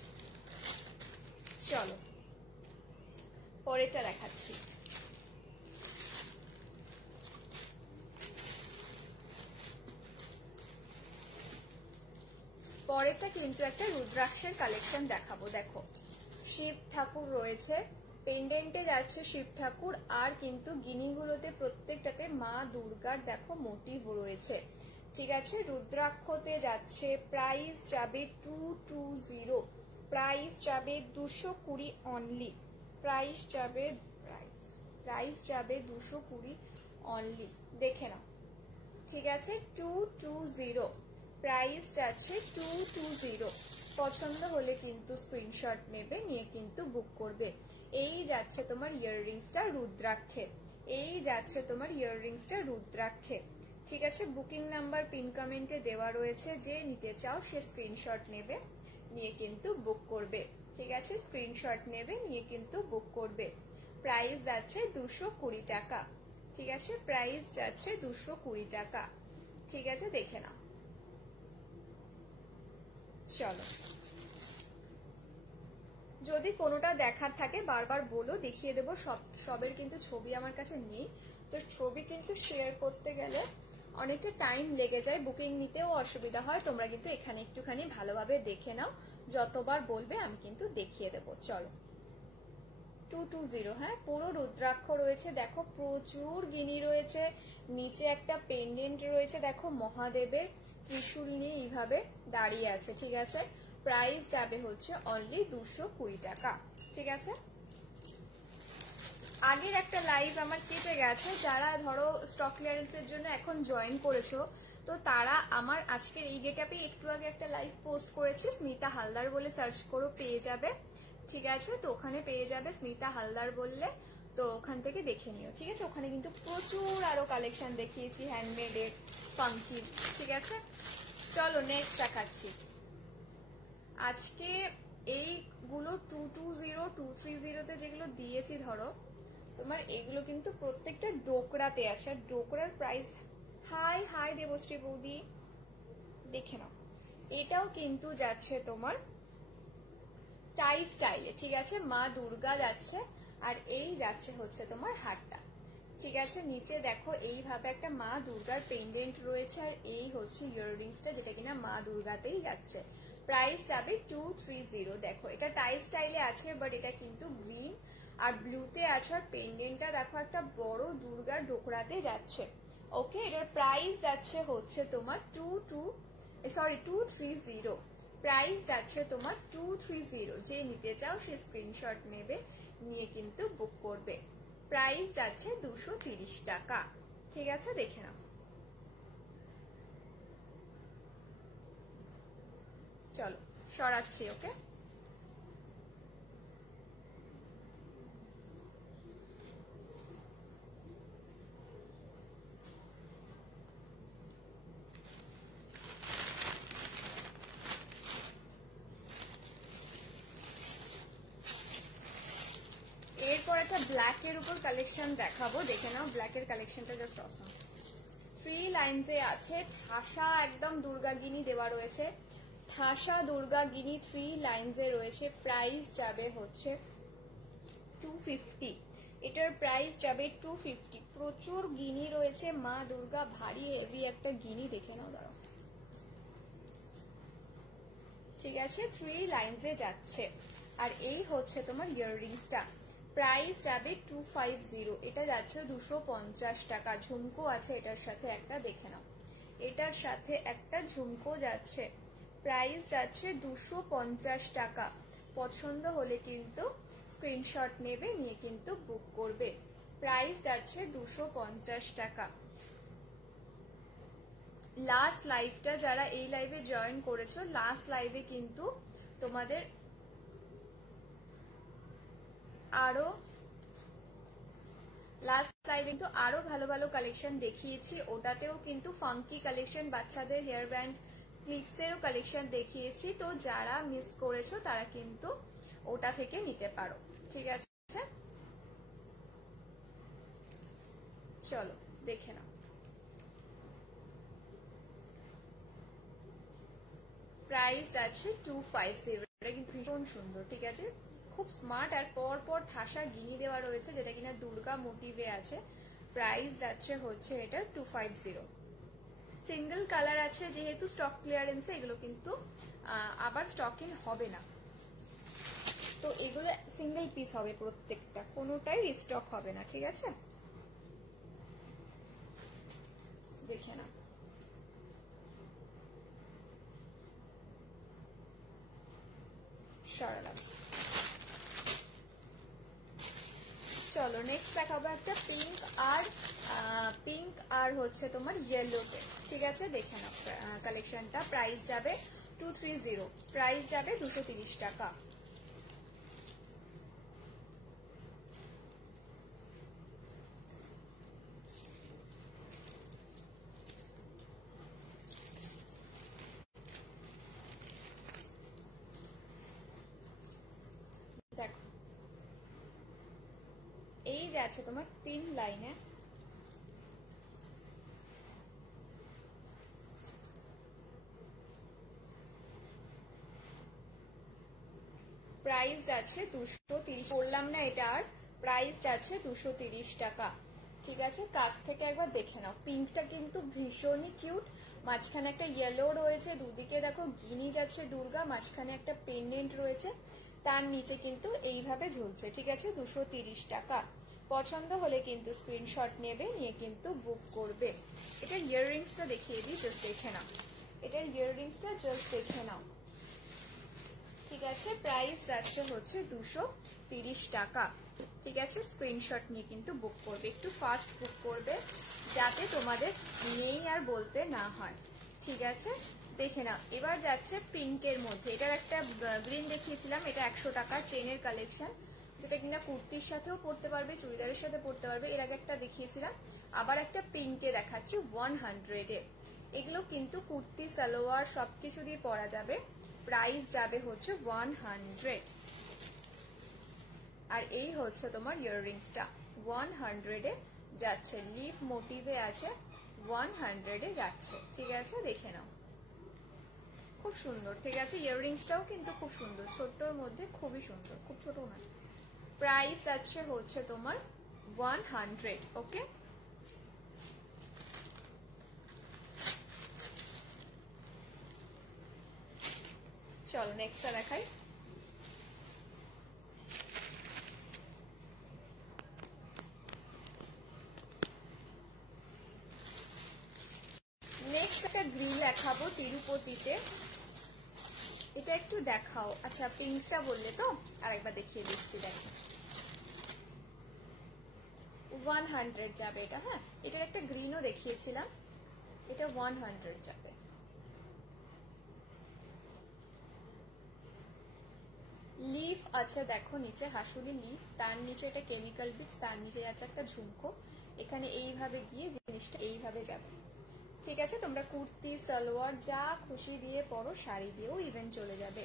চলো পরেরটা দেখাচ্ছি। পরেরটা কিন্তু একটা রুদ্রাক্ষের কালেকশন দেখাবো। দেখো শিব ঠাকুর রয়েছে, পেন্ডেন্টে যাচ্ছে শিব ঠাকুর, আর কিন্তু গিনিগুলোতে প্রত্যেকটাতে মা দুর্গার দেখো মোটিভ রয়েছে। ঠিক আছে, রুদ্রাক্ষতে যাচ্ছে, প্রাইস যাবে 220, প্রাইস যাবে 220 অনলি, প্রাইস যাবে 220 অনলি, দেখে নাও। ঠিক আছে, 220 প্রাইস যাচ্ছে 220। পছন্দ হলে কিন্তু স্ক্রিনশট নেবে, নিয়ে কিন্তু বুক করবে। এই যাচ্ছে তোমার ইয়াররিংসটা রুদ্রাক্ষে, এই যাচ্ছে তোমার ইয়াররিংসটা রুদ্রাক্ষে। ঠিক আছে, বুকিং নাম্বার পিন কমেন্টে দেওয়া রয়েছে, যে নিতে চাও সে স্ক্রিনশট নেবে, নিয়ে কিন্তু বুক করবে। ঠিক আছে, স্ক্রিনশট নেবে, নিয়ে কিন্তু বুক করবে। প্রাইস যাচ্ছে 220 টাকা। ঠিক আছে, প্রাইস যাচ্ছে 220 টাকা। ঠিক আছে, দেখে নাও। চলো, যদি কোনোটা দেখার থাকে বারবার বলো, দেখিয়ে দেবো। সবের কিন্তু ছবি আমার কাছে নেই, তো ছবি কিন্তু শেয়ার করতে গেলে অনেকটা টাইম লেগে যায়, বুকিং নিতেও অসুবিধা হয়। তোমরা কিন্তু এখানে একটুখানি ভালোভাবে দেখে নাও, যতবার বলবে আমি কিন্তু দেখিয়ে দেবো। চলো 220, হ্যাঁ পুরো রুদ্রাক্ষ রয়েছে, দেখো প্রচুর গিনি রয়েছে, নিচে একটা পেন্ডেন্ট রয়েছে, দেখো মহাদেবের ত্রিশূল নিয়ে এইভাবে দাঁড়িয়ে আছে। ঠিক আছে, প্রাইস যাবে হচ্ছে অনলি 220 টাকা। ঠিক আছে, আগের একটা লাইভ আমার কেটে গেছে, যারা ধরো স্টক ক্লিয়ারেন্সের জন্য এখন জয়েন করেছো, তো তারা আমার আজকের এই গেটআপে একটু আগে একটা লাইভ পোস্ট করেছি, স্মিতা হালদার বলে সার্চ করো পেয়ে যাবে। ঠিক আছে, তো ওখানে পেয়ে যাবে স্মিতা হালদার বললে, তো ওখান থেকে দেখে নিও। ঠিক আছে, ওখানে কিন্তু প্রচুর আরো কালেকশন দেখিয়েছি হ্যান্ডমেডের, ফাঙ্কি। ঠিক আছে, চলো নেক্সট দেখাচ্ছি। আজকে এইগুলো 220, 230-তে যেগুলো দিয়েছি ধরো তোমার, এগুলো কিন্তু প্রত্যেকটা ডোকরাতে আছে, আর ডোকরার প্রাইস হাই হাই দেবশ্রী বৌদি, দেখে নাও। এটাও কিন্তু যাচ্ছে তোমার টাই স্টাইলে। ঠিক আছে, মা দুর্গা যাচ্ছে, আর এই যাচ্ছে হচ্ছে তোমার হারটা। ঠিক আছে, নিচে দেখো এইভাবে একটা মা দুর্গার পেন্ডেন্ট রয়েছে, আর এই হচ্ছে ইয়াররিংসটা যেটা কিনা মা দুর্গাতেই যাচ্ছে। প্রাইস যাবে 230। দেখো এটা টাই স্টাইলে আছে, বাট এটা কিন্তু গ্রিন আর ব্লুতে আছে, আর পেন্ডেন্টটা দেখো একটা বড় দুর্গার ডোকরাতে যাচ্ছে। ওকে, এটার প্রাইস যাচ্ছে হচ্ছে তোমার 230। প্রাইস যাচ্ছে তোমার 230। যে নিতে চাও সে স্ক্রিনশট নেবে, নিয়ে কিন্তু বুক করবে। প্রাইস যাচ্ছে 230 টাকা। ঠিক আছে, দেখে নাও। চলো সরাচ্ছি। ওকে, এরপর একটা ব্ল্যাকের উপর কালেকশন দেখাবো, দেখে নাও। ব্ল্যাকের কালেকশনটা জাস্ট অসম। 3 লাইনসে আছে, ঠাসা একদম দুর্গাগিনি দেওয়া রয়েছে, ঠাসা দুর্গাগিনি 3 লাইনসে রয়েছে। প্রাইস যাবে হচ্ছে 250। এটার প্রাইস যাবে 250। প্রচুর গিনি রয়েছে, মা দুর্গা ভারী হেভি একটা গিনি, দেখে নাও। দাঁড়াও ঠিক আছে, 3 লাইনসে যাচ্ছে। আর এই হচ্ছে তোমার ইয়াররিংসটা, প্রাইস যাবে 250, এটা যাচ্ছে 250 টাকা। ঝুমকো আছে এটার সাথে একটা, দেখে নাও, এটার সাথে একটা ঝুমকো যাচ্ছে, প্রাইস যাচ্ছে 250 টাকা। পছন্দ হলে কিন্তু স্ক্রিনশট নেবে, নিয়ে কিন্তু বুক করবে। প্রাইস যাচ্ছে 250 টাকা। লাস্ট লাইভটা যারা এই লাইভে জয়েন করেছো, লাস্ট লাইভে কিন্তু তোমাদের আরো ভালো ভালো কালেকশন দেখিয়েছি। ওটাতেও কিন্তু ফাঙ্কি কালেকশন, বাচ্চাদের হেয়ার ব্যান্ড ক্লিপসেরও কালেকশন দেখিয়েছি। তো যারা মিস করেছো তারা কিন্তু ওটা থেকে নিতে পারো, ঠিক আছে। চলো দেখে নাও, প্রাইস আছে 250। এটা কিন্তু ভীষণ সুন্দর, ঠিক আছে, খুব স্মার্ট। আর পর পর ঠাসা গিনি দেওয়া রয়েছে, যেটা কিনা দুর্গা মোটিভে আছে। প্রাইস যাচ্ছে হচ্ছে এটা 250। সিঙ্গেল কালার আছে, যেহেতু স্টক ক্লিয়ারেন্সে এগুলো কিন্তু আবার স্টকিং হবে না। তো এগুলো সিঙ্গেল পিস হবে প্রত্যেকটা, কোনোটাই রিস্টক হবে না, ঠিক আছে। দেখে না, সরলা। চলো নেক্সট দেখাবো একটা পিঙ্ক আর হচ্ছে তোমার ইয়েলোতে, ঠিক আছে। দেখে নাও কালেকশনটা, প্রাইস যাবে 230, প্রাইস যাবে 230 টাকা। দেখো এই যে আছে তোমার 3 লাইনে, প্রাইস যাচ্ছে 230। বললাম না এটা, আর প্রাইস যাচ্ছে 230 টাকা, ঠিক আছে। কাছ থেকে একবার দেখে নাও, পিঙ্কটা কিন্তু ভীষণই কিউট। মাঝখানে একটা ইয়েলো রয়েছে, দুদিকে দেখো গিনি যাচ্ছে দুর্গা, মাঝখানে একটা পেন্ডেন্ট রয়েছে, তার নিচে কিন্তু এইভাবে ঝুলছে, ঠিক আছে। 230 টাকা। পছন্দ হলে কিন্তু স্ক্রিনশট নেবে, নিয়ে কিন্তু বুক করবে। এটার ইয়াররিংসটা দেখিয়ে দিই, জাস্ট দেখে নাও, এটার ইয়াররিংসটা জাস্ট দেখে নাও, ঠিক আছে। প্রাইস যাচ্ছে হচ্ছে 230 টাকা, ঠিক আছে। স্ক্রিনশট নিয়ে কিন্তু বুক করবে, একটু ফাস্ট বুক করবে যাতে তোমাদের নেই আর বলতে না হয়, ঠিক আছে। দেখে নাও, এবার যাচ্ছে পিঙ্কের মধ্যে। এটার একটা গ্রিন দেখিয়েছিলাম, এটা 100 টাকা চেনের কালেকশন, যেটা কিনা কুর্তির সাথেও পরতে পারবে, চুড়িদারের সাথে পরতে পারবে। এর আগে একটা দেখিয়েছিলাম, আবার একটা পিঙ্কে দেখাচ্ছি 100-এ। এগুলো কিন্তু কুর্তি, সালোয়ার সবকিছু দিয়ে পরা যাবে। প্রাইস যাবে হচ্ছে 100। আর এই হচ্ছে তোমার ইয়াররিংসটা 100-এ যাচ্ছে, লিফ মোটিভে আছে, 100-এ যাচ্ছে, ঠিক আছে। দেখে নাও, খুব সুন্দর, ঠিক আছে। ইয়াররিংসটাও কিন্তু খুব সুন্দর, ছোট্টর মধ্যে খুবই সুন্দর, খুব ছোট না। প্রাইস আছে হচ্ছে তোমার 100, ওকে। চলো নেক্সটটা দেখাই। নেক্সট একটা গ্রিন দেখাবো তিরুপতিতে, এটা একটু দেখাও। আচ্ছা পিঙ্কটা বললে তো, আরেকবার দেখিয়ে দিচ্ছি, দেখো 100 যাবে এটা, হ্যাঁ। এটার একটা গ্রিনও দেখিয়েছিলাম, এটা 100 যাবে। লিফ আছে দেখো নিচে, হাসুলি লিফ, তার নিচে এটা কেমিক্যাল বিটস, তার নিচে আছে একটা ঝুমকো, এখানে এইভাবে গিয়ে জিনিসটা এইভাবে যাবে, ঠিক আছে। তোমরা কুর্তি, সালোয়ার যা খুশি দিয়ে পরো, শাড়ি দিয়েও ইভেন চলে যাবে।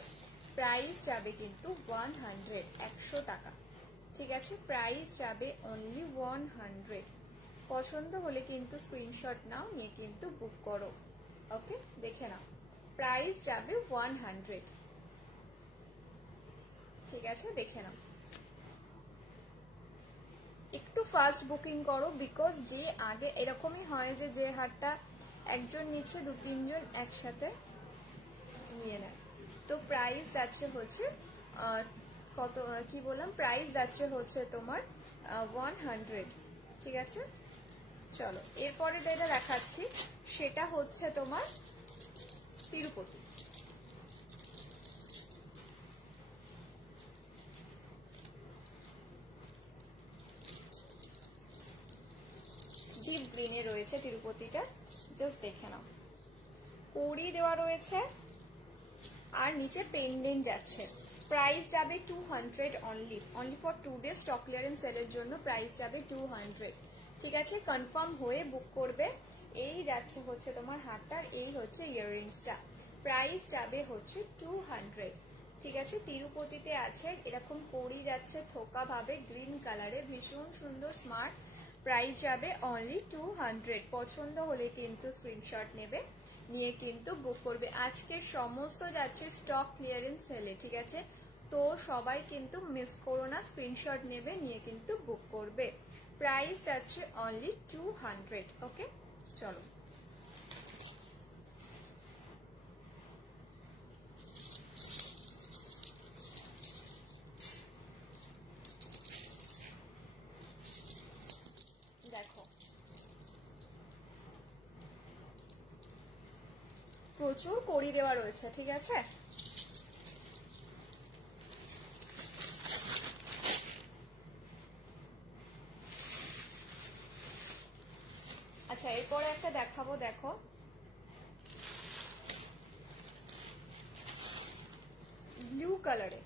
প্রাইস যাবে কিন্তু 100 টাকা, ঠিক আছে। প্রাইস যাবে অনলি 100। পছন্দ হলে কিন্তু স্ক্রিনশট নাও, নিয়ে কিন্তু বুক করো, ওকে। দেখে নাও, প্রাইস যাবে 100, ঠিক আছে। দেখে নাও, একটু ফাস্ট বুকিং করো, বিকজ যে আগে এরকমই হয় যে হারটা একজন নিচ্ছে, 2-3 জন একসাথে নিয়ে নেয়, তো প্রাইস যাচ্ছে হচ্ছে কত কি বললাম, প্রাইস যাচ্ছে হচ্ছে তোমার 100, ঠিক আছে। চলো এরপরে যেটা দেখাচ্ছি সেটা হচ্ছে তোমার তিরুপতি। ডিপ গ্রিনে রয়েছে তিরুপতিটা, জাস্ট দেখে নাও। কড়ি দেওয়া রয়েছে আর নিচে পেন্ডেন্ট যাচ্ছে। প্রাইস যাবে 200 only for 2 day stock clearance সেলের জন্য। প্রাইস যাবে 200, ঠিক আছে। কনফার্ম হয়ে বুক করবে। এই যাচ্ছে হচ্ছে তোমার হারটার, এই হচ্ছে ইয়াররিংসটা। প্রাইস যাবে হচ্ছে 200, ঠিক আছে। তিরুপতিতে আছে এরকম কড়ি যাচ্ছে থোকা ভাবে গ্রিন কালারে, ভীষণ সুন্দর স্মার্ট। প্রাইস যাবে অনলি 200। পছন্দ হলে কিন্তু স্ক্রিনশট নেবে, নিয়ে কিন্তু বুক করবে। আজকে সমস্ত যাচ্ছে স্টক ক্লিয়ারেন্স সেলে, ঠিক আছে। তো সবাই কিন্তু মিস করো না, স্ক্রিনশট নেবে, নিয়ে কিন্তু বুক করবে। প্রাইস যাচ্ছে অনলি 200, ওকে। চলো দেখো, প্রচুর কড়ি দেওয়া রয়েছে, ঠিক আছে। আচ্ছা এরপরে একটা দেখাবো, দেখো ব্লু কালারে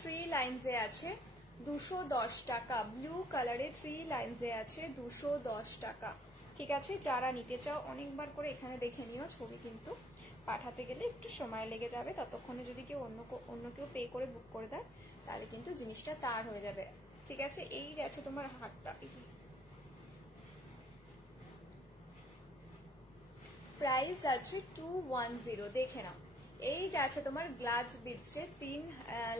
3 লাইনসে আছে 210 টাকা। ব্লু কালারে 3 লাইনসে আছে 210 টাকা, ঠিক আছে। যারা নিতে চাও অনেকবার করে এখানে দেখে নিও, ছবি কিন্তু পাঠাতে গেলে একটু সময় লেগে যাবে। ততক্ষণে যদি কেউ অন্য কেউ পে করে বুক করে দেয় তাহলে কিন্তু জিনিসটা তার হয়ে যাবে, ঠিক আছে। এই যাচ্ছে তোমার হারটা, প্রাইস আছে 210, দেখে নাও। এই যাচ্ছে তোমার গ্লাস বিটসে 3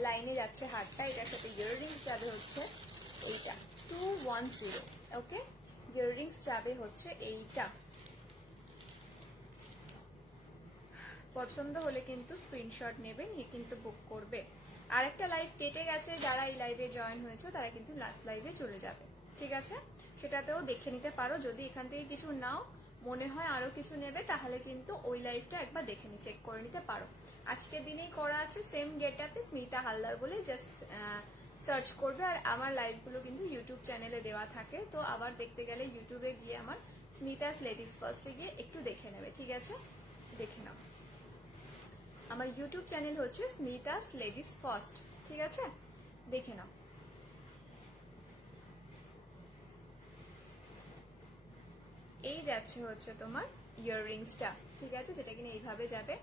লাইনে যাচ্ছে হারটা। এটার সাথে ইয়াররিংস যাবে হচ্ছে এইটা 210, ওকে। ইয়াররিংস যাবে হচ্ছে এইটা। পছন্দ হলে কিন্তু স্ক্রিনশট নেবে, নিয়ে কিন্তু বুক করবে। আর একটা লাইভ কেটে গেছে, যারা এই লাইভে জয়েন হয়েছে তারা কিন্তু লাস্ট লাইভে চলে যাবে, ঠিক আছে। সেটাতেও দেখে নিতে পারো। যদি এখান থেকে কিছু নাও, মনে হয় আরো কিছু নেবে, তাহলে কিন্তু ওই লাইভটা একবার দেখে চেক করে নিতে পারো। আজকের দিনেই করা আছে সেম গেট আপে, স্মিতা হালদার বলে জাস্ট সার্চ করবে। আর আমার লাইভগুলো কিন্তু ইউটিউব চ্যানেলে দেওয়া থাকে, তো আবার দেখতে গেলে ইউটিউবে গিয়ে আমার স্মিতাস লেডিস ফার্স্টে গিয়ে একটু দেখে নেবে, ঠিক আছে। দেখে নাও, আমার ইউটিউব চ্যানেল হচ্ছে স্মিতাস লেডিস ফার্স্ট, ঠিক আছে। দেখে নাও। এই যাচ্ছে হচ্ছে তোমার ইয়াররিংসটা, ঠিক আছে, যেটা কিনা এইভাবে যাবে।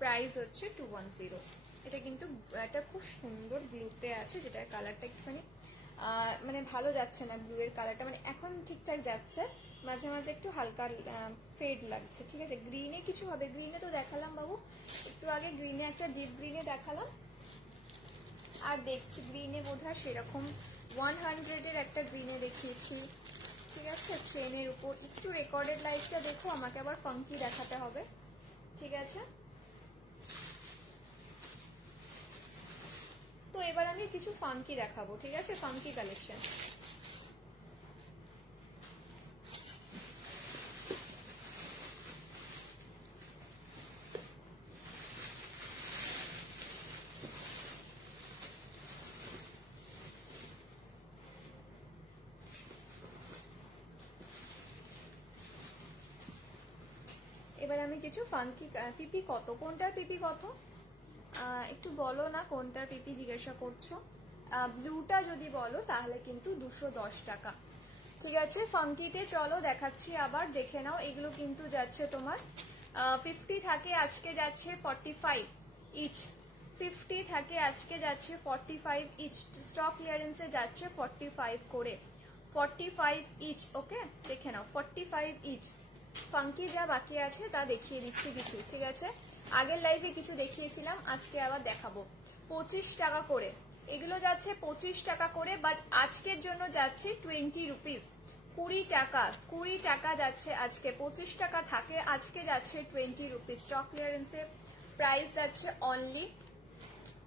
প্রাইস হচ্ছে 210। এটা কিন্তু একটা খুব সুন্দর ব্লুতে আছে, যেটার কালারটা একটুখানি মানে ভালো যাচ্ছে না, ব্লু এর কালারটা মানে এখন ঠিকঠাক যাচ্ছে, মাঝে মাঝে একটু হালকা ফেড লাগছে, ঠিক আছে। গ্রিনে কিছু হবে, গ্রিনে তো দেখালাম বাবু একটু আগে, গ্রিনে একটা ডিপ গ্রিনে দেখালাম। আর দেখছি গ্রিনে বোধহয় সেরকম 100 এর একটা গ্রিনে দেখিয়েছি, ঠিক আছে। চেনের উপর একটু রেকর্ডেড লাইটটা দেখো, আমাকে আবার ফাঙ্কি দেখাতে হবে, ঠিক আছে। তো এবার আমি কিছু ফাঙ্কি দেখাবো, ঠিক আছে, ফাঙ্কি কালেকশন। এবার আমি কিছু ফাঙ্কি পিপি কত, কোনটার পিপি কত একটু বলো না, কোনটার পিপি জিজ্ঞাসা করছো। ব্লুটা যদি বলো তাহলে কিন্তু 210 টাকা, ঠিক আছে। ফাঙ্কিতে চলো দেখাচ্ছি আবার, দেখে নাও। এগুলো কিন্তু যাচ্ছে তোমার 50 থাকে, আজকে যাচ্ছে 45 ইচ। 50 থাকে, আজকে যাচ্ছে 45 ইচ। স্টক ক্লিয়ারেন্সে যাচ্ছে 45 করে, 45 ইচ, ওকে। দেখে নাও 45 ইচ। ফাঙ্কি যা বাকি আছে তা দেখিয়ে দিচ্ছি কিছু, ঠিক আছে। আগের লাইভে কিছু দেখিয়েছিলাম, আজকে আবার দেখাবো। 25 টাকা করে এগুলো যাচ্ছে, 25 টাকা করে, বাট আজকের জন্য যাচ্ছে 20 রুপিস। 20 টাকা যাচ্ছে আজকে, 25 টাকা থাকে, আজকে যাচ্ছে 20 রুপিস। স্টক ক্লিয়ারেন্সে প্রাইস যাচ্ছে অনলি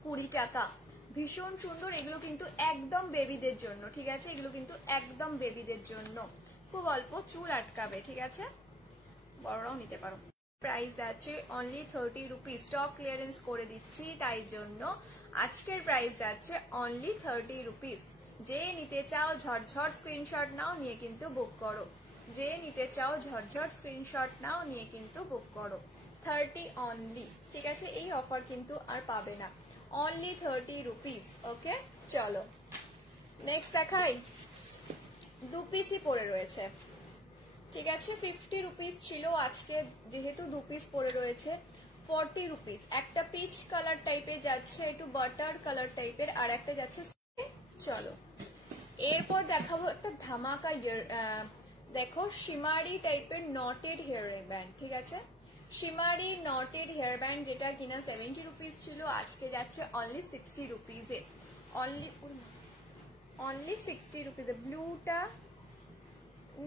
20 টাকা। ভীষণ সুন্দর, এগুলো কিন্তু একদম বেবিদের জন্য, ঠিক আছে, এগুলো কিন্তু একদম বেবিদের জন্য, খুব অল্প চুল আটকাবে, ঠিক আছে, বড়রাও নিতে পারো। প্রাইস আছে অনলি 30 রুপিস, স্টক ক্লিয়ারেন্স করে দিচ্ছি তাই জন্য আজকের প্রাইস যাচ্ছে অনলি 30 রুপিস। যে নিতে চাও ঝটঝট স্ক্রিনশট নাও, নিয়ে কিন্তু বুক করো। যে নিতে চাও ঝটঝট স্ক্রিনশট নাও, নিয়ে কিন্তু বুক করো। 30 অনলি, ঠিক আছে, এই অফার কিন্তু আর পাবে না, অনলি 30 রুপিস। ওকে, চলো নেক্সট দেখাই। 2 পিসই পড়ে রয়েছে, ঠিক আছে, 50 রুপিস ছিল, আজকে যেহেতু 2 পিস পড়ে রয়েছে 40 রুপিস। একটা পিচ কালার টাইপের যাচ্ছে, একটু বাটার কালার টাইপের, আর একটা যাচ্ছে। চলো এরপর দেখাবো একটা ধামাকা দেখো শিমারি টাইপের নটেড হেয়ার ব্যান্ড, ঠিক আছে, শিমারি নটেড হেয়ার ব্যান্ড, যেটা কিনা 70 রুপিস ছিল, আজকে যাচ্ছে অনলি 60 রুপিসে, অনলি 60 রুপিসে। ব্লুটা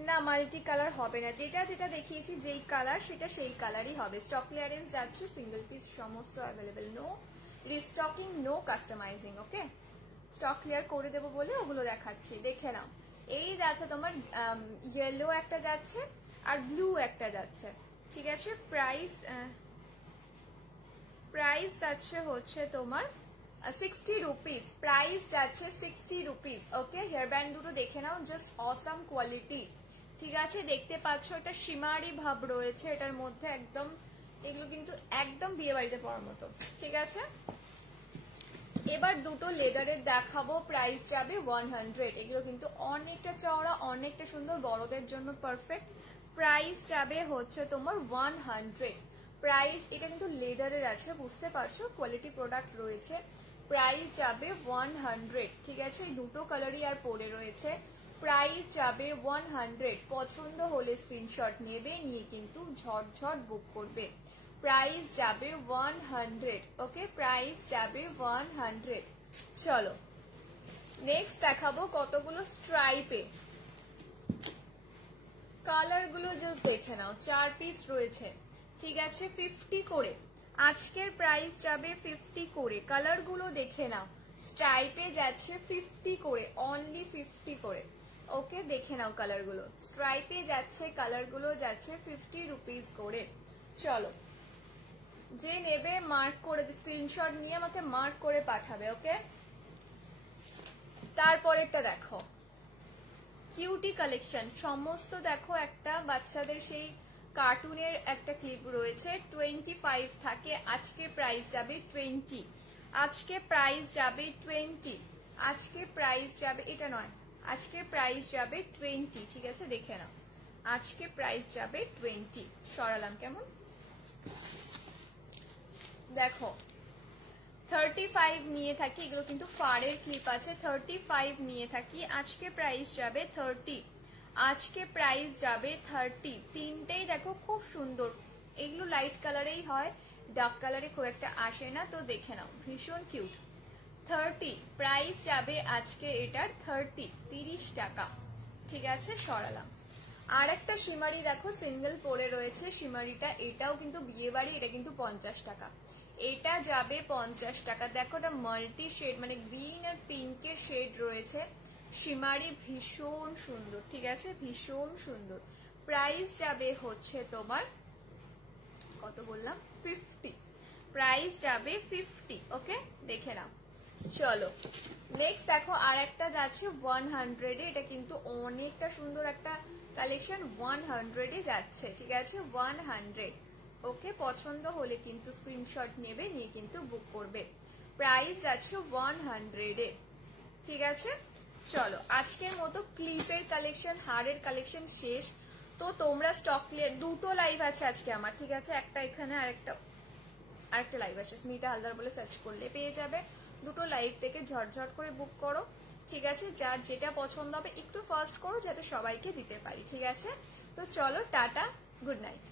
না, মাল্টি কালার হবে না, যেটা যেটা দেখিয়েছি যেই কালার সেটা সেই কালারই হবে। স্টক ক্লিয়ারেন্স যাচ্ছে, সিঙ্গেল পিস সমস্ত অ্যাভেলেবেল, নো রিস্টকিং, নো কাস্টমাইজিং। ওকে, স্টক ক্লিয়ার করে দেবো বলে ওগুলো দেখাচ্ছি, দেখে নাও। এই যাচ্ছে তোমার ইয়েলো একটা যাচ্ছে আর ব্লু একটা যাচ্ছে, ঠিক আছে। প্রাইস যাচ্ছে হচ্ছে তোমার 60 রুপিস, প্রাইস যাচ্ছে 60 রুপিস। ওকে, হেয়ার ব্যান্ড দুটো দেখে নাও, জাস্ট অসাম কোয়ালিটি, ঠিক আছে, দেখতে পাচ্ছ এটা শিমারি ভাব রয়েছে এটার মধ্যে, একদম এগুলো কিন্তু একদম বিয়ে বাড়িতে পড়ার মতো, ঠিক আছে। এবার দুটো লেদারের দেখাবো, প্রাইস যাবে 100, এগুলো কিন্তু অনেকটা চওড়া, অনেকটা সুন্দর, বড়দের জন্য পারফেক্ট। প্রাইস যাবে হচ্ছে তোমার 100, প্রাইস, এটা কিন্তু লেদারের আছে, বুঝতে পারছো, কোয়ালিটি প্রোডাক্ট রয়েছে। প্রাইস যাবে 100, ঠিক আছে, এই দুটো কালারই আর পড়ে রয়েছে। প্রাইস যাবে 100, পছন্দ হলে স্ক্রিনশট নেবে, নিয়ে কিন্তু ঝটঝট বুক করবে। প্রাইস যাবে 100, ওকে, প্রাইস যাবে 100। চলো নেক্সট দেখাবো কতগুলো স্ট্রাইপে, কালার গুলো জাস্ট দেখে নাও, 4 পিস রয়েছে, ঠিক আছে, 50 করে, আজকের প্রাইস যাবে 50 করে। কালার গুলো দেখে নাও, স্ট্রাইপে যাচ্ছে 50 করে, অনলি 50 করে। ওকে, দেখে নাও কালার গুলো, স্ট্রাইপে যাচ্ছে, কালার গুলো যাচ্ছে 50 রুপিস করে। চলো যে নেবে মার্ক করে, স্ক্রিনশট নিয়ে আমাকে মার্ক করে পাঠাবে। ওকে, তারপরেরটা দেখো, কিউটি কালেকশন সমস্ত দেখো, একটা বাচ্চাদের সেই কার্টুনের একটা ক্লিপ রয়েছে, 25 থাকে, আজকে প্রাইস যাবে 20, আজকে প্রাইস যাবে 20, আজকে প্রাইস যাবে, এটা নয়, আজকে প্রাইস যাবে 20, ঠিক আছে, দেখে নাও, আজকে প্রাইস যাবে 20। সরালাম কেমন, দেখো 35 নিয়ে থাকি, এগুলো কিন্তু ফারের ক্লিপ আছে, 35 নিয়ে থাকি, আজকে প্রাইস যাবে 30, আজকে প্রাইস যাবে 30। তিনটেই দেখো খুব সুন্দর, এগুলো লাইট কালারেই হয়, ডার্ক কালারে খুব একটা আসে না, তো দেখে নাও, ভীষণ কিউট। 30 প্রাইস যাবে আজকে এটার 30 টাকা, ঠিক আছে, সরালাম। আর একটা শিমারি দেখো সিঙ্গেল পরে রয়েছে, শিমারিটা এটাও কিন্তু বিয়ে বাড়ি, এটা কিন্তু 50 টাকা, এটা যাবে 50 টাকা। দেখো এটা মাল্টি শেড, মানে গ্রিন আর পিঙ্কের শেড রয়েছে, শিমারি ভীষণ সুন্দর, ঠিক আছে, ভীষণ সুন্দর। প্রাইস যাবে হচ্ছে তোমার কত বললাম, 50, প্রাইস যাবে 50। ওকে, দেখে নাও। চলো নেক্সট দেখো, আর একটা যাচ্ছে 100 এ, এটা কিন্তু অনেকটা সুন্দর একটা কালেকশন, 100 এ যাচ্ছে, ঠিক আছে, 100। ওকে, পছন্দ হলে কিন্তু স্ক্রিনশট নেবে, নিয়ে কিন্তু বুক করবে। প্রাইস যাচ্ছে 100 এ, ঠিক আছে। চলো আজকের মতো ক্লিপের কালেকশন, হারের কালেকশন শেষ। তো তোমরা স্টক ক্লিয়ার, দুটো লাইভ আছে আজকে আমার, ঠিক আছে, একটা এখানে আরেকটা লাইভ আছে, স্মিতা হালদার বলে সার্চ করলে পেয়ে যাবে। দুটো লাইভ থেকে ঝটঝট করে বুক করো, ঠিক আছে, যার যেটা পছন্দ হবে একটু ফাস্ট করো, যাতে সবাইকে দিতে পারি, ঠিক আছে। তো চলো টাটা, গুড নাইট।